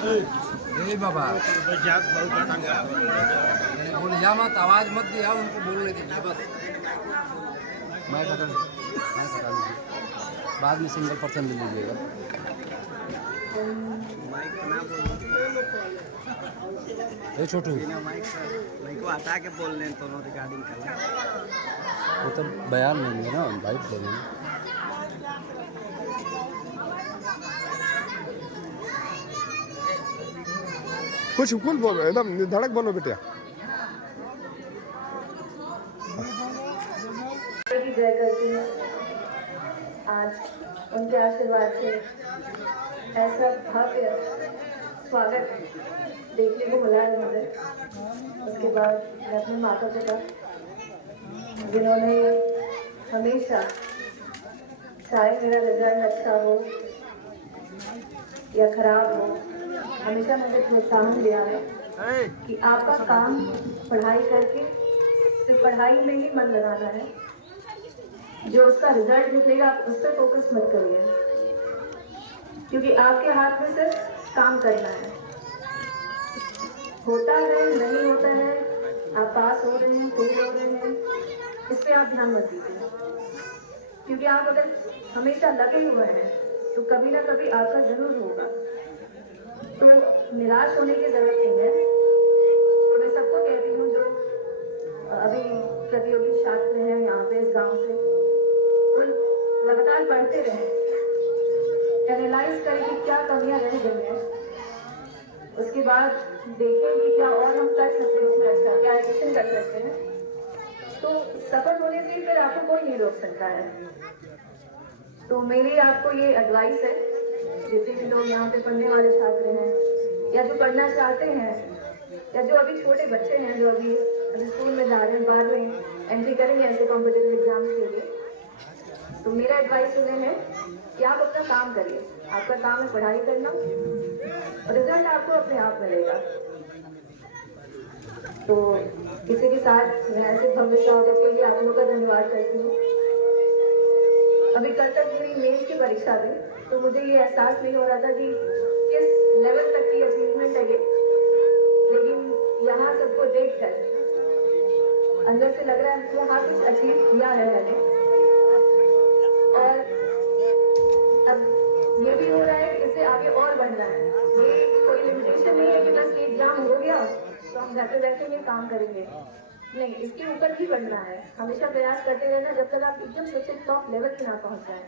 ए बाबा बोले जा मत, आवाज मत दिया, उनको बोलने दीजिए बस। मैं कटा लीजिए, बाद में सिंगल पर्सन ले लीजिएगा। ये छोटू माइक को हटा के बोल रहे हैं, दोनों रिकॉर्डिंग कर रहे हैं। वो तो बयान लेंगे ना, बाइक बोलेंगे। कुछ कुल बोलो, एकदम धड़क बोलो बेटा। जय करती हूँ। आज उनके आशीर्वाद से ऐसा भव्य स्वागत देखने को मिला है मुझे। उसके बाद मैं अपने माता पिता, जिन्होंने हमेशा, चाहे मेरा रिजल्ट अच्छा हो या खराब हो, हमेशा मुझे प्रोत्साहन दिया है कि आपका काम पढ़ाई करके सिर्फ पढ़ाई में ही मन लगाना है। जो उसका रिजल्ट निकलेगा आप उस पर फोकस मत करिए, क्योंकि आपके हाथ में सिर्फ काम करना है। होता है नहीं होता है, आप पास हो रहे हैं फेल हो रहे हैं, इस पर आप ध्यान मत दीजिए, क्योंकि आप अगर हमेशा लगे हुए हैं तो कभी ना कभी आपका जरूर होगा। तो निराश होने की जरूरत नहीं है। तो मैं सबको कहती हूँ जो अभी प्रतियोगी छात्र हैं यहाँ पे इस गांव से, वो लगातार पढ़ते रहें, एनालाइज करें कि क्या कमियां रह गई हैं, उसके बाद देखें कि क्या और हम कर सकते हैं उसमें अच्छा, क्या एडिशन कर सकते हैं। तो सफल होने से फिर आपको कोई नहीं रोक सकता है। तो मेरी आपको ये एडवाइस है, जितने भी लोग यहाँ पे पढ़ने वाले छात्र हैं या जो पढ़ना चाहते हैं या जो अभी छोटे बच्चे हैं जो अभी स्कूल में जा रहे हैं, 12वीं एंट्री करेंगे ऐसे कॉम्पिटिटिव एग्जाम्स के लिए, तो मेरा एडवाइस उन्हें है कि आप अपना काम करिए। आपका काम है पढ़ाई करना और रिजल्ट आपको अपने आप मिलेगा। तो इसी के साथ मैं ऐसे भव्य स्वागत के लिए आप लोगों का धन्यवाद करती हूँ। अभी कल तक मेरी मेंस की परीक्षा थी, तो मुझे ये एहसास नहीं हो रहा था कि किस लेवल तक की अचीवमेंट है ये, लेकिन यहाँ सबको देखकर अंदर से लग रहा है कि हाँ कुछ अचीव किया है मैंने। और अब ये भी हो रहा है कि इससे आगे और बढ़ना है। ये कोई लिमिटेशन नहीं है कि बस ये एग्जाम हो गया तो हम घर पे बैठेंगे काम करेंगे, नहीं, इसके ऊपर भी बढ़ना है। हमेशा प्रयास करते रहना जब तक आप एकदम सबसे टॉप लेवल पे ना पहुंच जाए।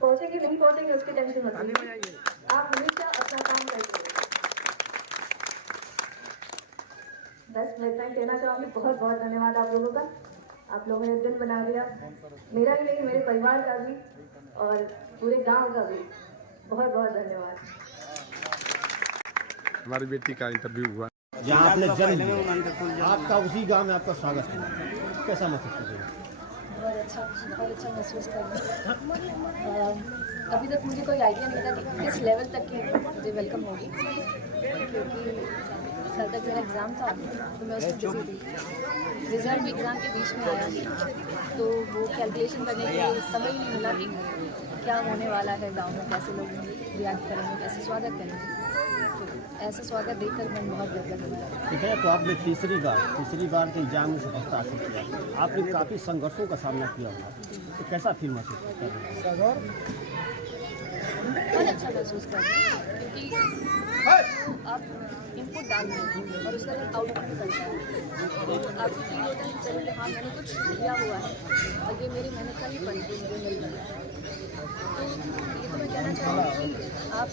पहुंचेंगे नहीं पहुंचेंगे उसकी टेंशन मत लीजिए, आप हमेशा अपना काम करिए। बस मैं इतना ही कहना चाहूँगी। बहुत बहुत धन्यवाद आप लोगों का, आप लोगों ने दिन बना दिया, मेरा ही नहीं मेरे परिवार का भी और पूरे गांव का भी। बहुत बहुत धन्यवाद। हमारी बेटी का इंटरव्यू हुआ, जहाँ आपने जन्म लिया, आपका उसी गांव में आपका स्वागत किया, कैसा महसूस कर रहे हैं? बहुत अच्छा महसूस कर रही हूँ। अभी तक मुझे कोई आइडिया नहीं था कि किस लेवल तक की मुझे वेलकम होगी, क्योंकि कल तक मेरा एग्ज़ाम था तो मैं उसमें बिजी थी। रिजल्ट भी एग्ज़ाम के बीच में आया, तो वो कैलकुलेशन करने के लिए समय ही नहीं मिला कि क्या होने वाला है गाँव में, कैसे लोग रिएक्ट करेंगे, कैसे स्वागत करेंगे। तो ऐसा स्वागत देखकर मन बहुत गदगद हो गया। ठीक है, तो आपने तीसरी बार के एग्जाम में सफलता हासिल किया, आपने काफ़ी संघर्षों का सामना किया होगा, तो कैसा फील महसूस करते हैं? बहुत अच्छा महसूस कर रहे हैं, क्योंकि आप इनपुट डालते हैं और उसका जब आउटपुट निकलता है तो आपको फील होता है चलिए हाँ मैंने कुछ किया हुआ है और ये मेरी मेहनत का ही फल मुझे मिल रहा है। तो ये तो मैं कहना चाहूँगी कि आप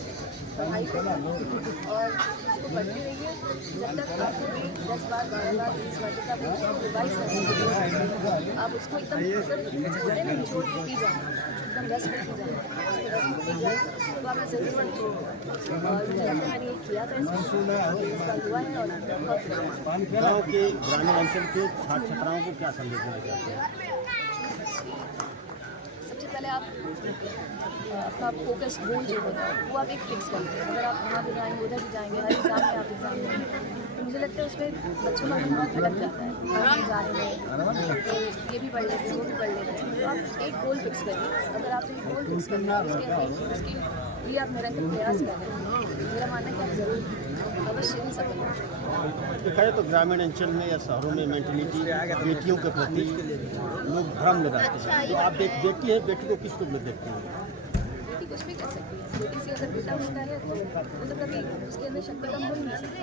पढ़ाई करें और उसको पढ़ते रहिए जब तक आपको भी 10 बार 12 बार 20 बार तक आप उसको रिवाइज करेंगे, आप उसको एकदम छोटे में छोड़ के पी जाएँ, एकदम रस में पी जाएँ, रस में पी जाए तो आपने ज़रूर पढ़ेंगे। और मुझे लगता है मैंने ये किया था, इसका हुआ है। और गाँव के ग्रामीण अंचल के छात्र छात्राओं को क्या संदेश देना चाहते हैं? सबसे पहले आप अपना फोकस गोल जो होता है वो आप एक फिक्स करते हैं। अगर आप वहाँ भी जाएंगे उधर भी जाएंगे, हर एग्ज़ाम में आप एग्ज़ाम देंगे, तो मुझे लगता है उसमें बच्चों का मन बहुत भटक जाता है। आप जा रहे हैं तो ये भी पढ़ लेते हैं वो भी पढ़ लेते हैं, तो आप एक गोल फिक्स करिए। अगर आपने गोल फिक्स कर लिया उसके लिए आप निरंतर प्रयास कर रहे हैं, मेरा मानना है कि आप जरूर देखा जाए तो ग्रामीण अंचल में या शहरों में मेंटलिटी बेटियों के प्रति लोग भ्रम में रहते हैं। तो आप एक बेटी है, बेटी को किस रूप में देखते हैं? बेटी कुछ भी कर सकती है। बेटी से अगर बेटा होता है तो वो तो कभी उसके अंदर शक्ति कम हो ही नहीं सकती।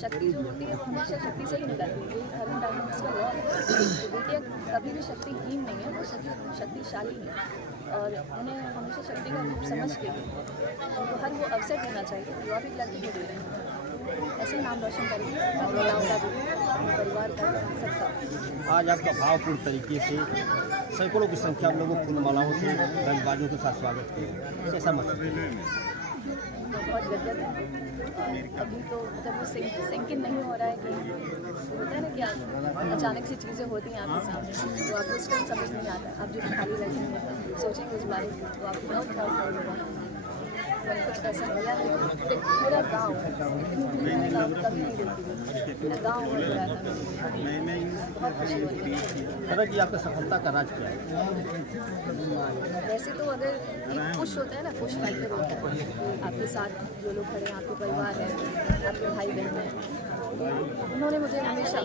शक्ति जो होती है वो हमेशा शक्ति से ही निकलती है। ये धर्म डायनामिक्स का लॉ है। तो बेटियाँ कभी भी शक्तिहीन नहीं है, वो सभी शक्तिशाली है और उन्हें हमेशा शक्ति का रूप समझ के उनको हर वो अवसर देना चाहिए जो आप एक लड़की को दे रहे हैं। ऐसे नाम रोशन करेंगे अपने गाँव का भी, अपने परिवार का, सबका। आज आपका भावपूर्ण तरीके से सैकड़ों की संख्या में लोगों फूलमालाओं से धनबाजों के साथ स्वागत किया, कैसा महसूस है? बहुत गदगद है और अभी तो मतलब वो सिंक इन नहीं हो रहा है कि होता है ना कि अचानक से चीज़ें होती हैं आपके सामने तो आपको उस टाइम समझ नहीं आता। आप जब खाली बैठे हैं सोचेंगे उस बारे में तो आपको बहुत प्राउड होगा। मैंने कुछ ऐसा मिला है कि पूरा गाँव इतनी भीड़ मैंने गाँव कभी नहीं देखी थी। पूरा गाँव हो रहा था, बहुत खुशी हो रही है। दादा जी, आपका सफलता का राज क्या है? वैसे तो अगर एक पुश होता है ना, पुश फैक्टर होता है, आपके साथ जो लोग खड़े हैं, आपके परिवार है, आपके भाई बहन हैं, उन्होंने मुझे हमेशा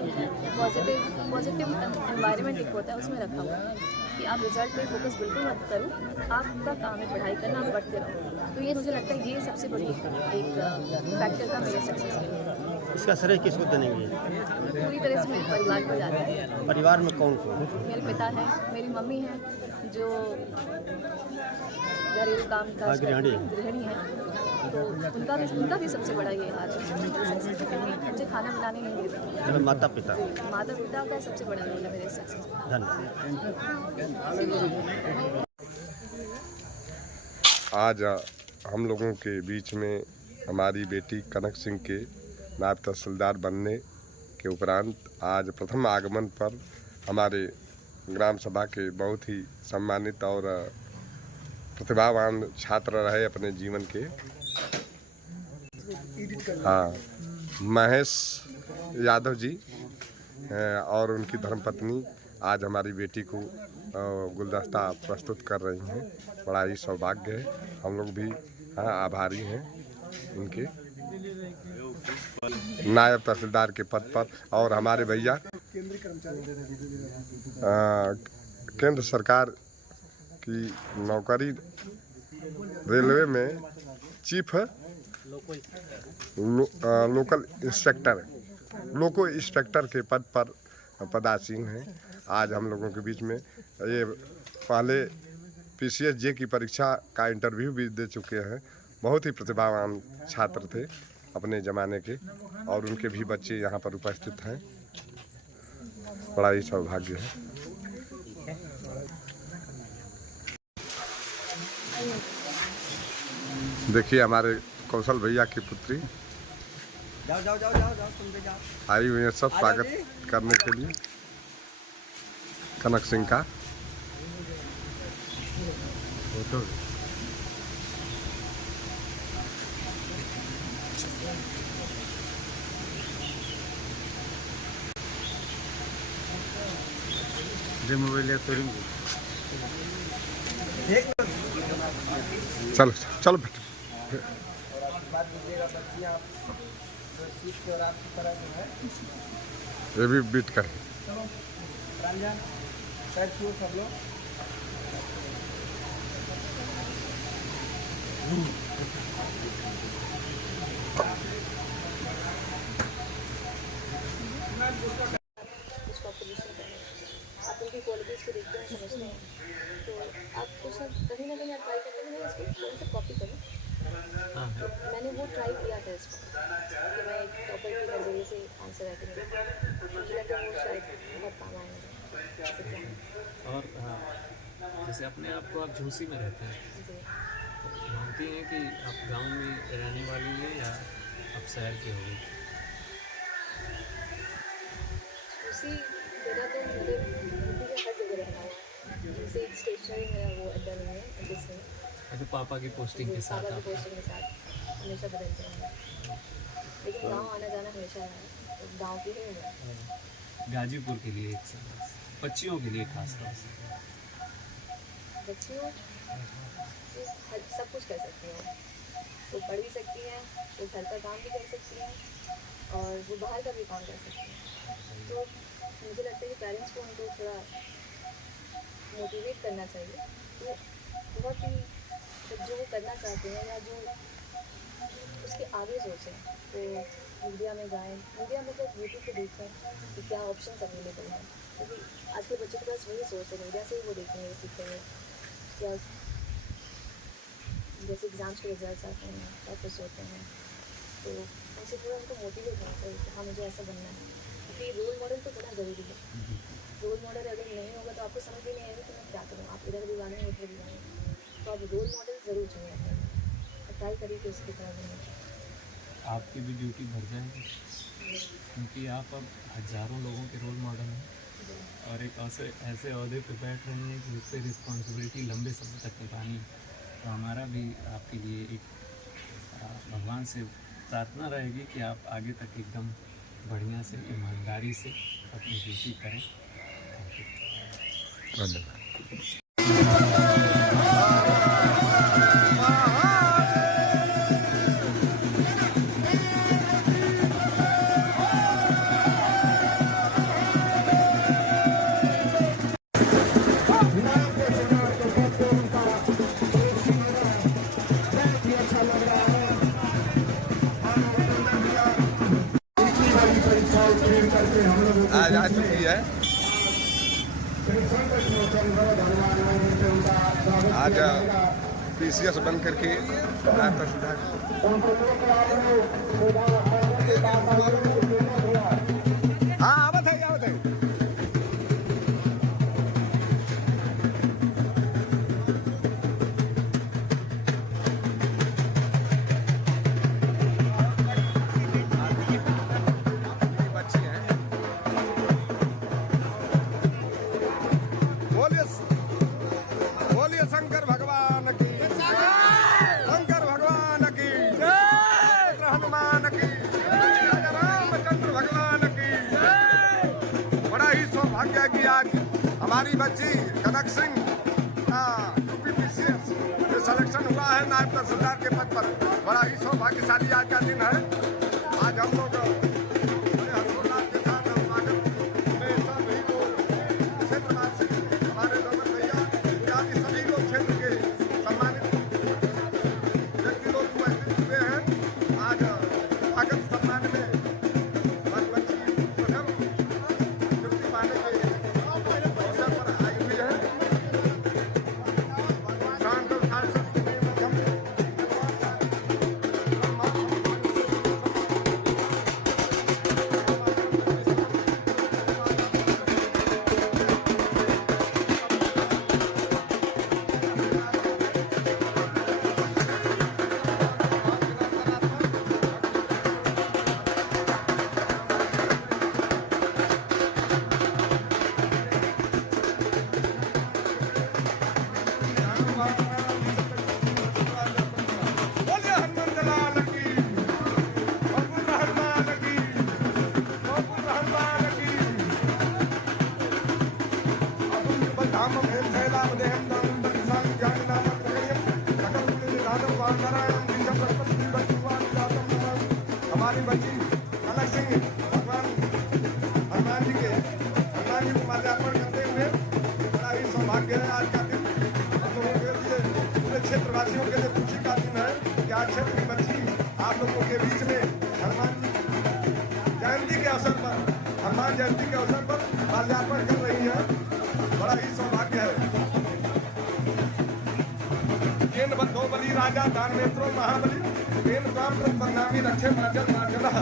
पॉजिटिव एनवायरनमेंट एक होता है उसमें रखा हुआ है कि आप रिजल्ट पे फोकस बिल्कुल मत करो, आपका काम है पढ़ाई करना, आप पढ़ते रहो। तो ये मुझे लगता है ये सबसे बड़ी एक फैक्टर था मेरे सक्सेस के लिए। इसका श्रेय किसको देंगे? पूरी तरह से मेरे परिवार को जाता है। परिवार में कौन कौन? मेरे पिता हैं, मेरी मम्मी हैं जो घरेलू काम काज गृहिणी हैं, तो उनका भी सबसे बड़ा ये हाथ है क्योंकि मुझे खाना बनाने नहीं देते। माता पिता का सबसे बड़ा रोल है मेरे सक्सेस में। धन्यवाद। आज हम लोगों के बीच में हमारी बेटी कनक सिंह के नायब तहसीलदार बनने के उपरांत आज प्रथम आगमन पर हमारे ग्राम सभा के बहुत ही सम्मानित और प्रतिभावान छात्र रहे अपने जीवन के, हाँ, महेश यादव जी और उनकी धर्मपत्नी आज हमारी बेटी को गुलदस्ता प्रस्तुत कर रही हैं। बड़ा ही सौभाग्य है, हम लोग भी हाँ आभारी हैं इनके नायब तहसीलदार के पद पर। और हमारे भैया केंद्र सरकार की नौकरी रेलवे में चीफ लोको इंस्पेक्टर के पद पर पदासीन हैं। आज हम लोगों के बीच में ये पहले PCSJ की परीक्षा का इंटरव्यू भी दे चुके हैं। बहुत ही प्रतिभावान छात्र थे अपने ज़माने के और उनके भी बच्चे यहाँ पर उपस्थित हैं। बड़ा ही सौभाग्य है। देखिए हमारे कौशल भैया की पुत्री आई हुई है सब स्वागत करने के लिए कनक सिंह का। मोबाइल चलो चलो बेटा, ये भी बीट कर आप उनकी क्वालिटीज़ को देखते हैं, समझते हैं, तो आप कुछ कहीं ना कहीं आप ट्राई करते हैं इसको थोड़ा सा कॉपी करूँ। तो मैंने वो ट्राई किया था इसको कि मैं एक टॉपर के नज़रिए से आंसर राइटिंग करूँ, मुझे लगा वो शायद बहुत काम आएगा। और जैसे अपने आप को आप झूसी में रहते हैं, तो मानती हैं कि आप गांव में रहने वाली हैं या आप शहर की हो गई? झूसी जगह तो मेरे हर जगह रहना है, जैसे एक स्टेशनरी मेरा वो अड्डा नहीं है, अड्डे से ऐसे पापा की पोस्टिंग के साथ आप पोस्टिंग के साथ हमेशा बदलते हैं, लेकिन गांव आना जाना हमेशा है, तो गांव की ही हूँ। गाजीपुर के लिए एक समय बच्चियों के लिए खास तौर से बच्चियों सब कुछ कर सकती हूँ, वो पढ़ भी सकती हैं, वो घर का काम भी कर सकती हैं और वो बाहर का भी काम कर सकती हैं। तो मुझे लगता है कि पेरेंट्स को उनको थोड़ा मोटिवेट करना चाहिए। तो बहुत ही जो वो करना चाहते हैं या जो उसके आगे सोचें तो मीडिया में जाएं, मीडिया में तो यूट्यूब पे देखें कि क्या ऑप्शंस अवेलेबल हैं, क्योंकि आज के बच्चों के पास वही सोच है, मीडिया से ही वो देखेंगे सीखेंगे क्या, जैसे एग्ज़ाम्स के रिजल्ट्स आते हैं, टॉपर्स होते हैं, तो उनसे थोड़ा उनको मोटिवेट होना चाहिए कि हाँ मुझे ऐसा बनना है, क्योंकि रोल मॉडल तो बड़ा ज़रूरी है। रोल मॉडल अगर नहीं होगा तो आपको समझ भी नहीं आएगा कि मैं क्या करूँ, आप इधर भी गाने उधर भी गाने, तो आप रोल मॉडल ज़रूर चाहिए अपने, ट्राई करिए कि उसकी तरह बने। आपकी भी ड्यूटी बढ़ जाएगी क्योंकि आप अब हज़ारों लोगों के रोल मॉडल हैं और एक ऐसे अहदे पे बैठ रहे हैं कि उस पर रिस्पॉन्सिबिलिटी लंबे समय तक निभानी है। तो हमारा भी आपके लिए एक भगवान से प्रार्थना रहेगी कि आप आगे तक एकदम बढ़िया से ईमानदारी से अपनी ड्यूटी करें। धन्यवाद। आज आ चुकी है। आज पीसीएस बन करके हाँ आवत है आवत है। शंकर भगवान की, शंकर भगवान की, हनुमान की, रामचंद्र भगवान की। बड़ा ही सौभाग्य है कि आज हमारी बच्ची कनक सिंह यूपीपीसीएस में सिलेक्शन हुआ है नायब तहसीलदार के पद पर। बड़ा ही सौभाग्यशाली आज का दिन है। आज हम लोग बड़े हर्षोल्लास के साथ स्वागत में सभी लोग क्षेत्रवासी, हमारे दमन भैया इत्यादि सभी लोग क्षेत्र के सम्मानित व्यक्ति लोग उपस्थित हुए हैं। आज स्वागत सम्मान में बच्ची प्रथम नियुक्ति पाने के अवसर पर आई हुई है। सांसद सांसद हमारी बच्ची कनक सिंह भगवान हनुमान जी को माल्यार्पण करते हुए बड़ा ही सौभाग्य है आज का दिन। हम लोगों के लिए, पूरे क्षेत्रवासियों के लिए खुशी का दिन है कि आज क्षेत्र की बच्ची आप लोगों के बीच में हनुमान जयंती के अवसर पर, हनुमान जयंती के अवसर पर माल्यार्पण कर रही है। बड़ा ही सौभाग्य है। केन बद्धो बलि राजा दानवेंद्रो महाबली केन त्वाम प्रपन्नामि रक्षे माचल माचलः।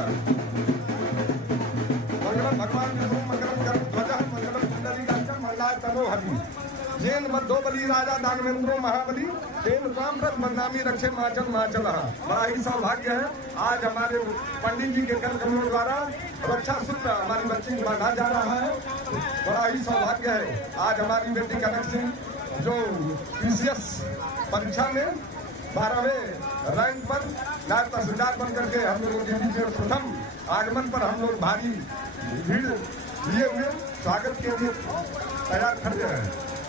मंगलम भगवान विष्णु मंगलम गरुड़ध्वजः मंगलम पुंडरीकाक्षं मंगलाय तनोहरि। जेन बद्धो बलि राजा दानवेंद्रो महाबली केन त्वाम प्रपन्नामि रक्षे माचल माचलः। बड़ा ही सौभाग्य है। आज हमारे पंडित जी के कार्यक्रमों द्वारा रक्षा सूत्र हमारी बच्ची को बांधा जा रहा है। बड़ा ही सौभाग्य है। आज हमारी बेटी कनक सिंह जो पीसीएस परीक्षा में 12वें रैंक पर नायब तहसीलदार बन करके हम लोगों के बीच में प्रथम आगमन पर हम लोग भारी भीड़ लिए हुए स्वागत के लिए तैयार खड़े हैं।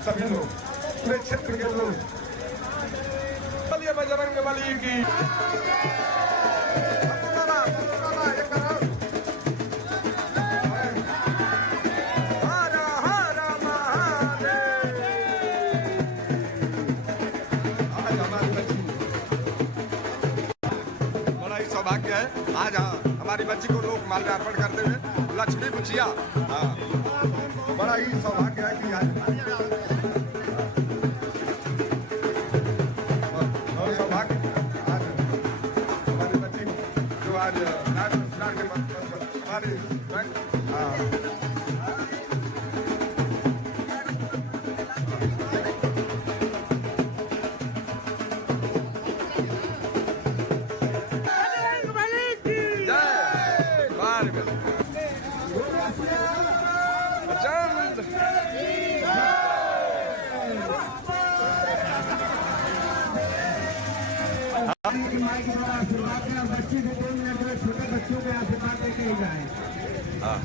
सभी लोग पूरे क्षेत्र के लोग। चलिए बजरंगबली की। बड़ा ही सौभाग्य है आज हमारी बच्ची को लोग माल्यार्पण करते हुए लक्ष्मी बुचिया। बड़ा ही सौभाग्य है कि आज और सौभाग्य आज हमारी बच्ची जो आज हमारी छोटे बच्चों के आशीर्वाद लेके ही जाए। आप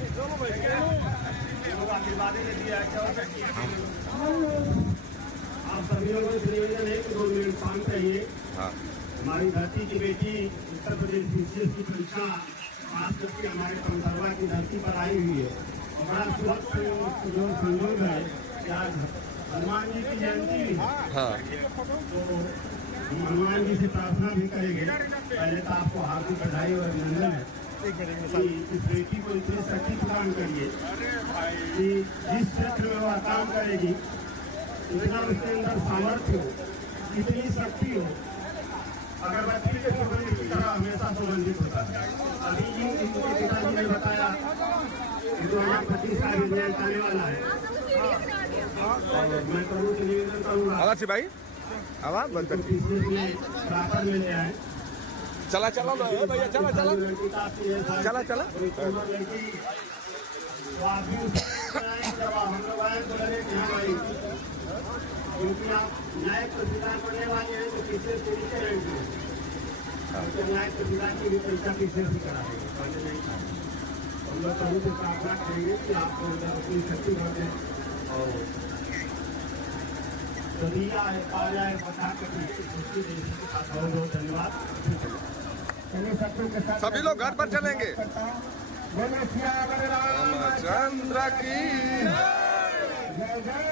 सभी लोगों से निवेदन है कि 2 मिनट शांत रहिए। हमारी धरती की बेटी उत्तर प्रदेश PCS की परीक्षा खास करके हमारे पंथरवा की धरती पर आई हुई है और बड़ा सुरक्षित जो संयोग है कि आज हनुमान जी की जयंती है। तो हनुमान जी से प्रार्थना भी करेंगे। पहले तो आपको हार्दिक बधाई और अभिनंदन है कि इस बेटी को इतनी शक्ति प्रदान करिए कि जिस क्षेत्र में वह काम करेगी इतना उसके अंदर सामर्थ्य हो, इतनी शक्ति हो, अगरबत्ती के सुगंध की तरह हमेशा सुगंधित होता है। अभी इनके पिताजी ने बताया कि 2025 का रिजल्ट आने वाला है और मैं प्रभु से निवेदन करूँगा भाई आवाज बंद कर। प्रार्थना में ले आए। चला चला भैया चला चला चला चला। जब हम लोग आए तो लगे कि हाँ भाई क्योंकि आप न्यायिक प्रतिदान पढ़ने वाले हैं तो किससे पूरी करेंगे तो न्यायिक प्रतिदान की भी परीक्षा किससे भी कराएंगे। हम लोग प्रभु से प्रार्थना करेंगे कि आपको अपनी शक्ति भर दें और आ जाए बता कर बहुत बहुत धन्यवाद। सभी लोग घर पर चलेंगे। रामचंद्र की जय जय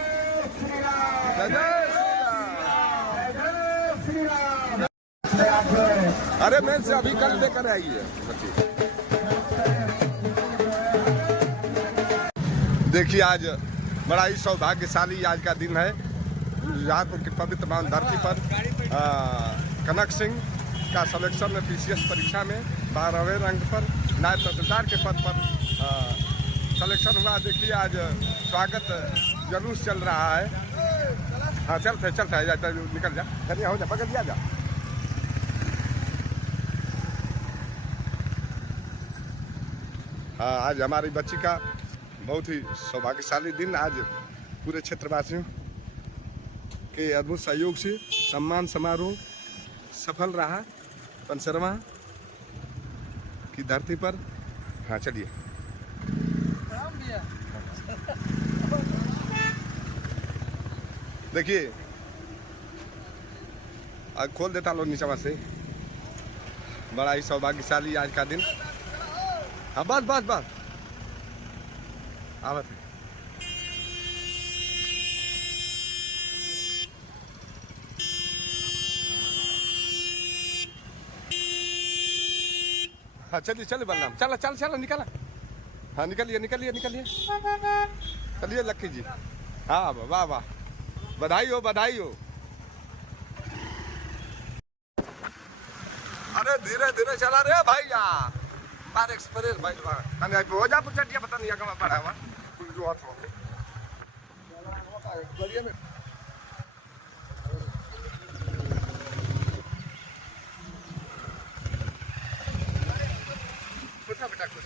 श्री राम। अरे मैं से अभी कल लेकर आई है। देखिए आज बड़ा ही सौभाग्यशाली आज का दिन है। राजपुर की पवित्र मान धरती पर कनक सिंह का सिलेक्शन PCS परीक्षा में 12वें रैंक पर नायब तहसीलदार के पद पर सिलेक्शन हुआ। देखिए आज स्वागत जुलूस चल रहा है। हाँ चलता है जाता निकल जा करिया हो जा पकड़ दिया जा। आज हमारी बच्ची का बहुत ही सौभाग्यशाली दिन। आज पूरे क्षेत्रवासियों के अद्भुत सहयोग से सम्मान समारोह सफल रहा पंचरमा की धरती पर। हाँ चलिए देखिए आज खोल देता लो नीचे से। बड़ा ही सौभाग्यशाली आज का दिन। हाँ बस बस बस आवत है। हाँ चलिए चलिए बलराम चलो चलो चलो निकला। हाँ निकलिए निकलिए निकलिए चलिए लक्की जी। हाँ वाह वाह बधाई हो बधाई हो। अरे धीरे धीरे चला रे भैया बार एक्सप्रेस भाई हो जा पुचटिया पता नहीं कहाँ पड़ा हुआ कुछ जो हाथ गलिए में। बेटा कुछ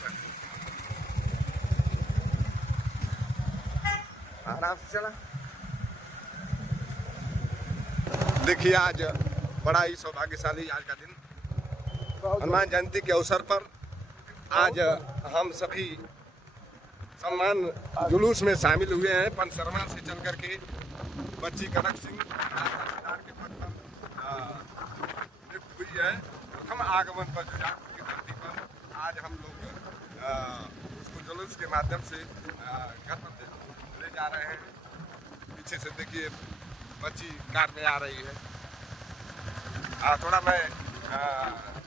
आराम से चला। देखिए आज बड़ा ही सौभाग्यशाली आज का दिन हनुमान जयंती के अवसर पर आज हम सभी सम्मान जुलूस में शामिल हुए हैं। पंचरमा से चल करके बच्ची कनक सिंह के पद पर की है प्रथम आगमन पर जुजारपुर की धरती पर आज हम लोग उसको जुलूस के माध्यम से घर पर ले जा रहे हैं। पीछे से देखिए बच्ची कार में आ रही है। थोड़ा मैं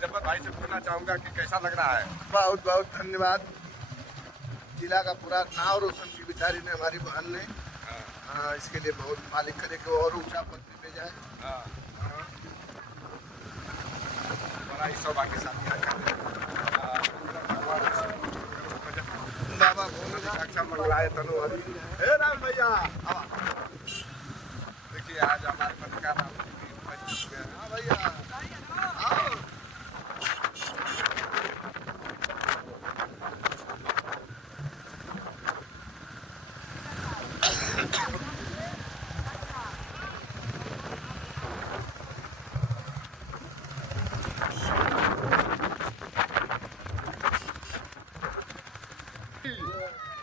जब्बर भाई से पूछना चाहूँगा कि कैसा लग रहा है। बहुत बहुत धन्यवाद। जिला का पूरा नाम रोशन की बेचारी ने, हमारी बहन ने, इसके लिए बहुत मालिक करे कि और ऊंचा पद पे ले जाए। बड़ा ही सौभाग्य साथी बाबा भोले अच्छा मंगलाए तनु हरि। हे राम भैया देखिए आज हमारे पत्रकार हाँ भैया आओ।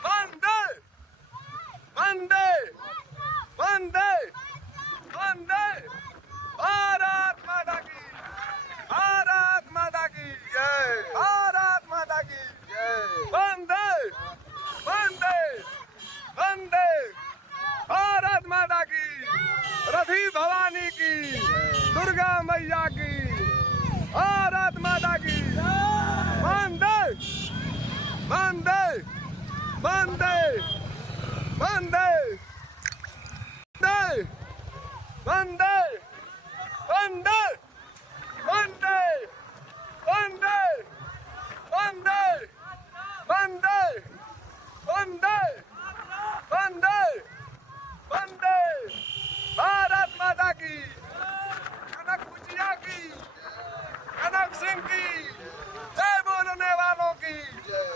वंदे वंदे वंदे वंदे भारत माता की, भारत माता की जय, भारत माता की जय। वंदे वंदे वंदे भारत माता की, रथी भवानी की, दुर्गा मैया की, भारत माता की। वंदे वंदे वंदे वंदे वंदे वंदे वंदे वंदे वंदे वंदे वंदे वंदे वंदे भारत माता की, कनक भुजिया की, कनक सिंह की जय बोलने वालों की।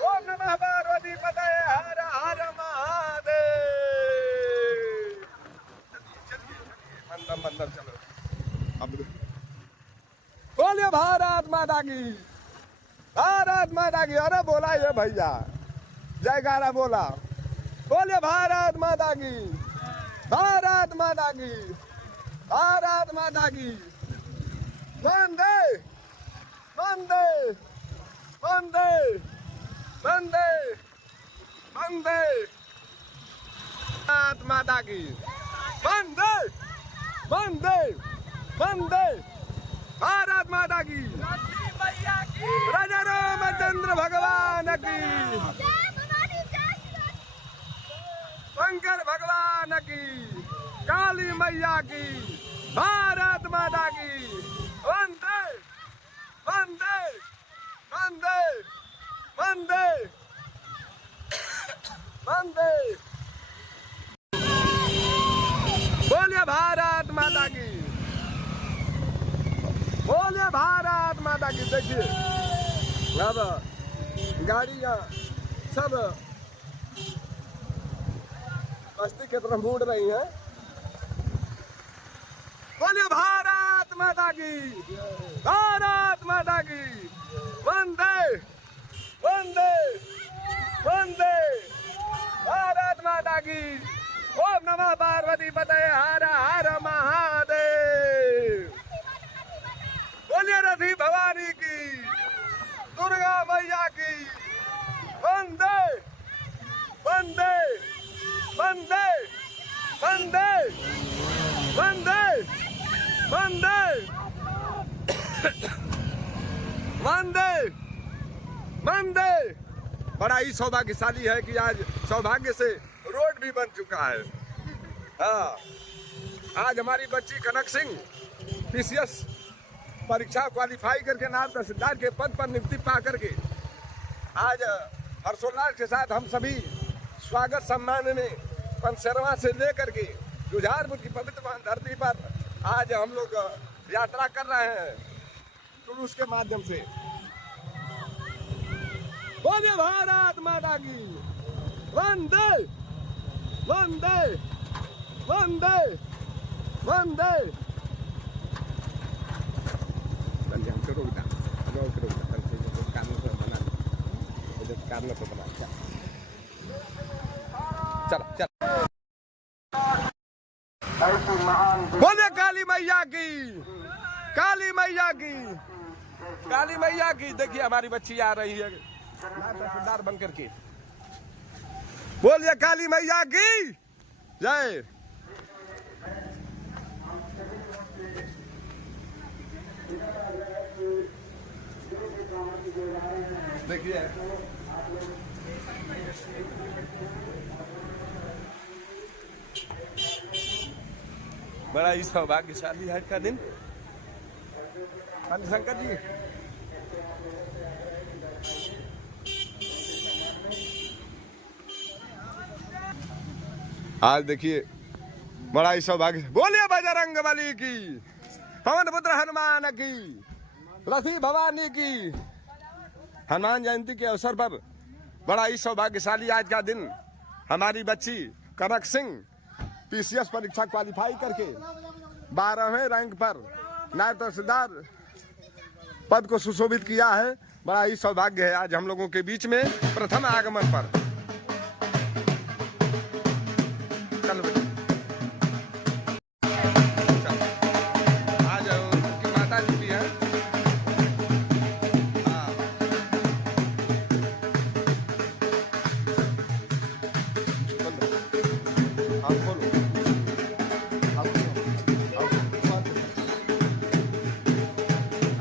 ओम नमः पार्वती पतये हर हर महादेव। चलिए मंदिर चलो। अब बोलिए भारत माता की, भारत माता की। अरे बोला ये भैया जयकारा बोला। बोलिए भारत माता की, भारत माता की, भारत माता की। वंदे वंदे वंदे वंदे वंदे भारत माता की। वंदे वंदे वंदे भारत माता की, राजा रामचंद्र भगवान की, शंकर भगवान की, काली मैया की, भारत माता की। वंदे वंदे वंदे वंदे वंदे। बोलिए भारत माता की, बोलिए भारत माता की। देखिए अब गाड़ियाँ सब बस्ती की तरफ मुड़ रही हैं। बोलिए भारत माता की, भारत माता की। वंदे वंदे वंदे भारत माता की। ओम नमः पार्वती पतये हर हर महादेव। बोलिए रथी भवानी की, दुर्गा मैया की। वंदे वंदे वंदे वंदे वंदे वंदे वंदे वंदे। बड़ा ही सौभाग्यशाली है कि आज सौभाग्य से रोड भी बन चुका है। हाँ आज हमारी बच्ची कनक सिंह पीसीएस परीक्षा क्वालिफाई करके नाम तहसीलदार के पद पर नियुक्ति पा करके आज हर्षोल्लास के साथ हम सभी स्वागत सम्मान में पंचरवा से लेकर के जुझारपुर की पवित्र धरती पर आज हम लोग यात्रा कर रहे हैं जुलूस के माध्यम से। बोलिए भारत माता की। वंदे वंदे वंदे वंदे। बोले काली मैया की, काली मैया की। काली मैया की। देखिए हमारी बच्ची आ रही है तहसीलदार बन करके। बोलिए काली मैया की जय। देखिए बड़ा ही सौभाग्यशाली है का दिन। शंकर जी आज देखिए बड़ा ही सौभाग्य। बोलिए बजरंग बली की, पवन पुत्र हनुमान की, लक्ष्मी भवानी की। हनुमान जयंती के अवसर पर बड़ा ही सौभाग्यशाली आज का दिन। हमारी बच्ची कनक सिंह पीसीएस परीक्षा क्वालिफाई करके 12वें रैंक पर नायब तहसीलदार पद को सुशोभित किया है। बड़ा ही सौभाग्य है आज हम लोगों के बीच में प्रथम आगमन पर। चल आज उनकी माता जी भी है।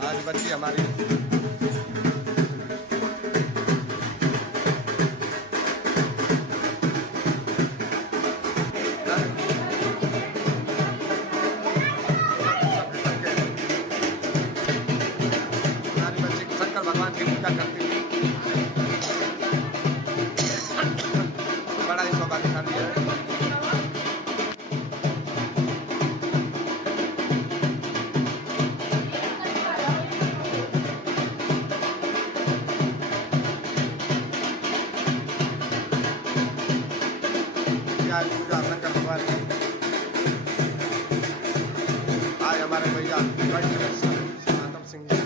आज बच्ची हमारी भगवान की पूजा करती है। बड़ा ही सौभाग्यशाली है। आज पूजा शंकर भगवान की। आज हमारे भैया माधव सिंह जी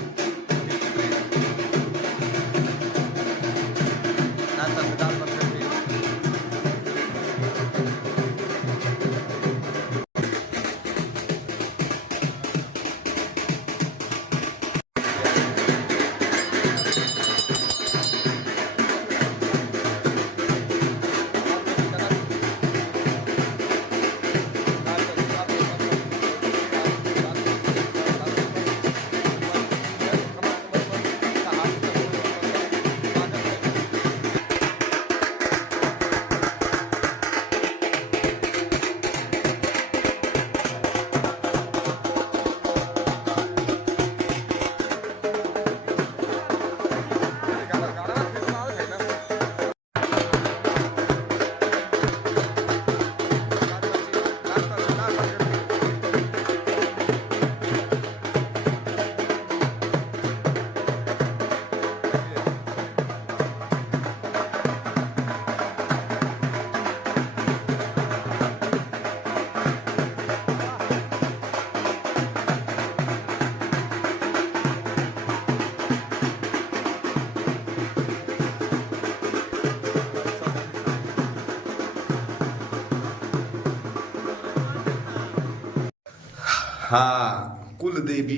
हाँ, कुल देवी,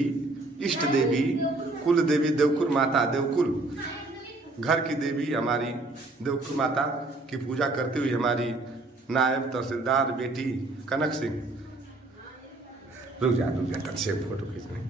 इष्ट देवी, कुल देवी देवकुल माता, देवकुल घर की देवी हमारी देवकुल माता की पूजा करती हुई हमारी नायब तहसीलदार बेटी कनक सिंह। रुक जा तब से फोटो खींचने।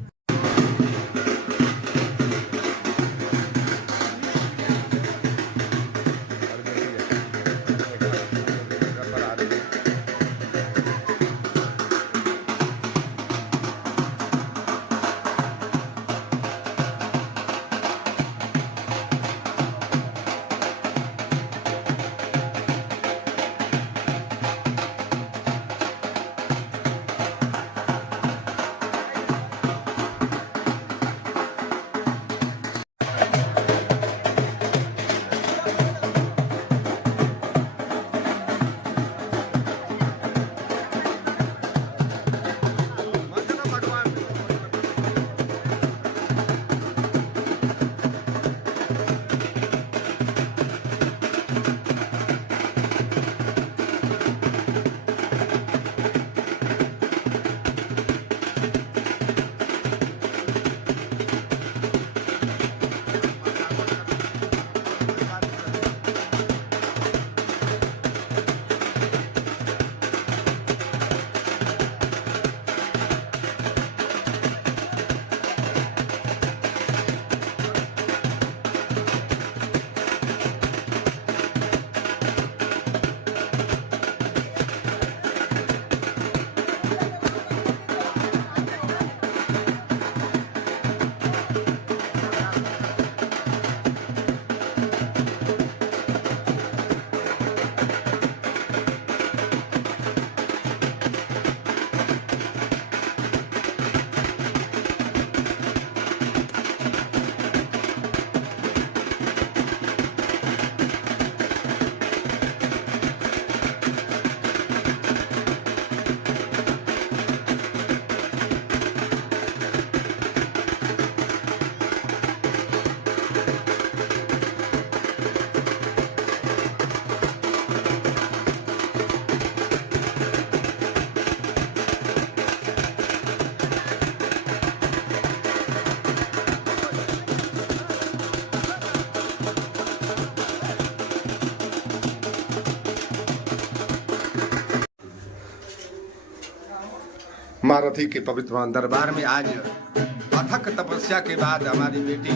महारथी के पवित्र दरबार में आज अथक तपस्या के बाद हमारी बेटी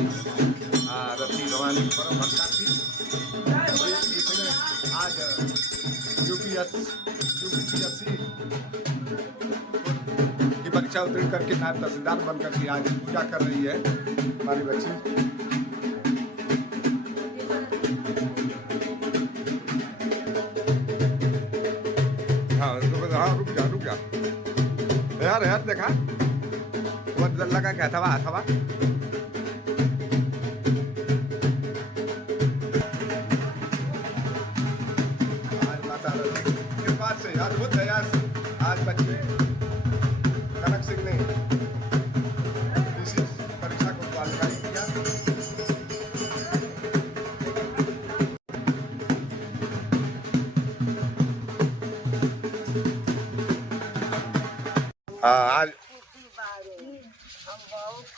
रथी भवानी परम भक्ता थी, जिसने आज यूपीएससी की परीक्षा उत्तीर्ण करके नायब तहसीलदार बनकर के आज पूजा कर रही है हमारी बच्ची। हाँ रुक जा यार देखा वो लगा क्या था आज माता के पास से अद्भुत दया से आज बच्चे कनक सिंह ने परीक्षा को क्वालिफाई किया।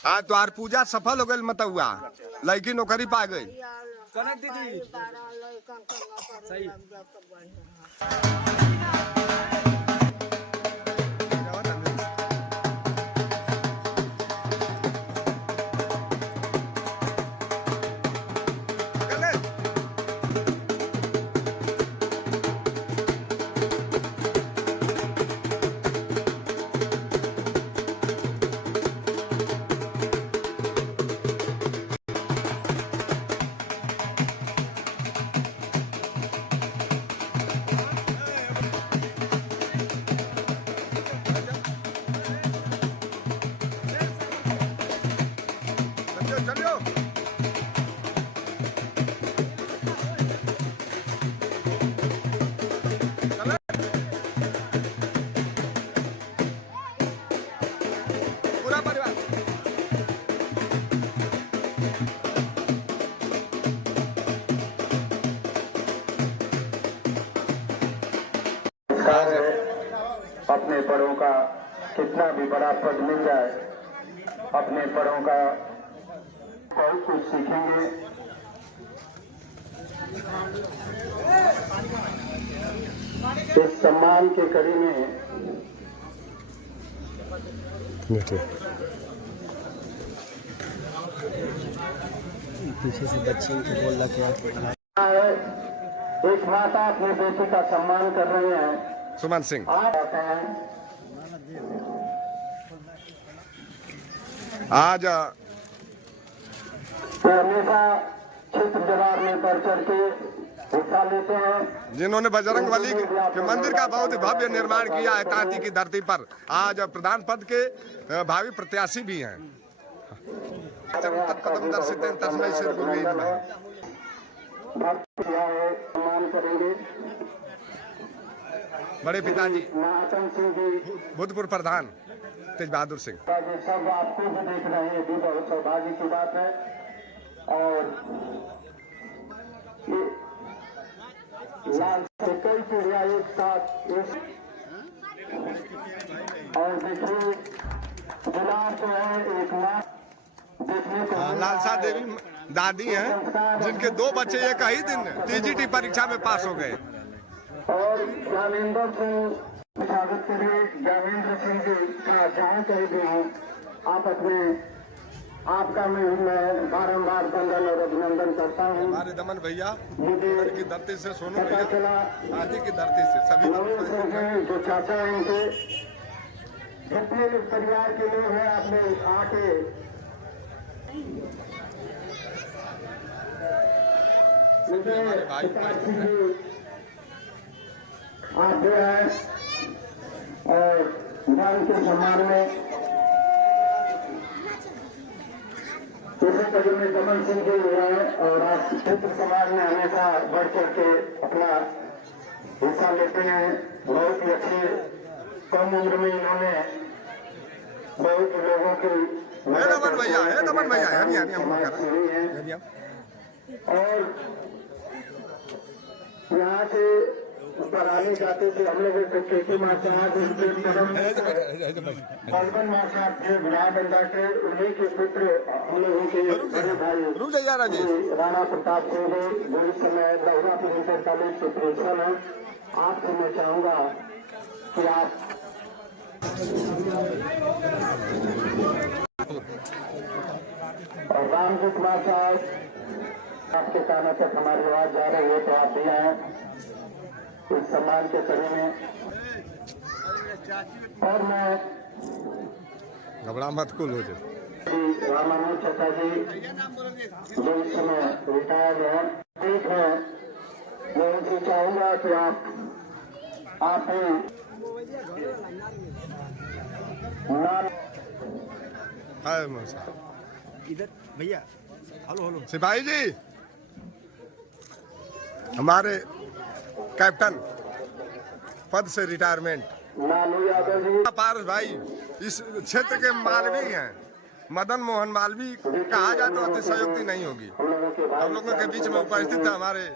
आज द्वार पूजा सफल हो गई, मत हुआ लड़की नौकरी पा गई। कनक दीदी सही अपने बड़ों का कितना भी बड़ा पद मिल जाए, अपने बड़ों का बहुत कुछ सीखेंगे। इस सम्मान के कड़ी में पीछे से बच्चे को बोल रहा क्या एक माता अपने बेटे का सम्मान कर रही है। सुमन सिंह आज हमेशा क्षेत्र जवाब में बढ़ चढ़ के हिस्सा लेते हैं, जिन्होंने बजरंगबली के मंदिर का बहुत भव्य निर्माण किया है तांती की धरती पर। आज प्रधान पद के भावी प्रत्याशी भी हैं। कदम दर्शित तस्मै श्री गुरुवे नमः। सम्मान करेंगे बड़े पिताजी महातम सिंह जी, भूतपूर्व प्रधान तेज बहादुर सिंह। सब आपको भी देख रहे हैं, भी बहुत सौभाग्य की बात है। और लाल से कई पीढ़ियां एक साथ और देखिए गुलाब जो है एक लाख देखने को लालसा देवी दादी हैं, जिनके 2 बच्चे एक ही दिन टीजीटी परीक्षा में पास हो गए। और ज्ञानेंद्र सिंह स्वागत करिए। ज्ञानेंद्र सिंह जी का जहाँ कहीं भी हूँ, आप अपने आपका मैं बारंबार वंदन और अभिनंदन करता हूँ। हमारे दमन भैया मुझे की धरती से, सोनू पता चला आदि की धरती से सभी जो चाचा हैं उनके जितने भी परिवार के लोग हैं अपने आके आप जो है और मान के सम्मान में दूसरे कदम में दमन सिंह जी हुए हैं और आप क्षेत्र समाज में हमेशा बढ़ चढ़ के अपना हिस्सा लेते हैं। बहुत ही अच्छी कम उम्र में इन्होंने बहुत लोगों की दमन भैया और यहाँ से पढ़ाने जाते थे हम लोगों को केटी माता बलबन माता थे बड़ा के उन्हीं के पुत्र हम लोगों के बड़े भाई राणा प्रताप सिंह जी जो इस समय लहरापुर इंटर कॉलेज के प्रिंसिपल हैं। आपसे मैं चाहूंगा कि आप और राम जी कुमार साहब आपके कानों तक हमारी आवाज जा रही है तो आप भी आए इस सम्मान के कड़ी में। और मैं घबरा मत, कुल हो जाए। रामानंद चचा जी जो इस समय रिटायर्ड हैं, ठीक है, मैं उनसे चाहूंगा कि आप ही नाम इधर भैया, हेलो हेलो। सिपाही जी, हमारे कैप्टन पद से रिटायरमेंट लालू यादव जी, पारस भाई इस क्षेत्र के मालवी हैं। मदन मोहन मालवी कहा जाए तो अतिशयोक्ति नहीं होगी। हम लोगों के बीच में उपस्थित है हमारे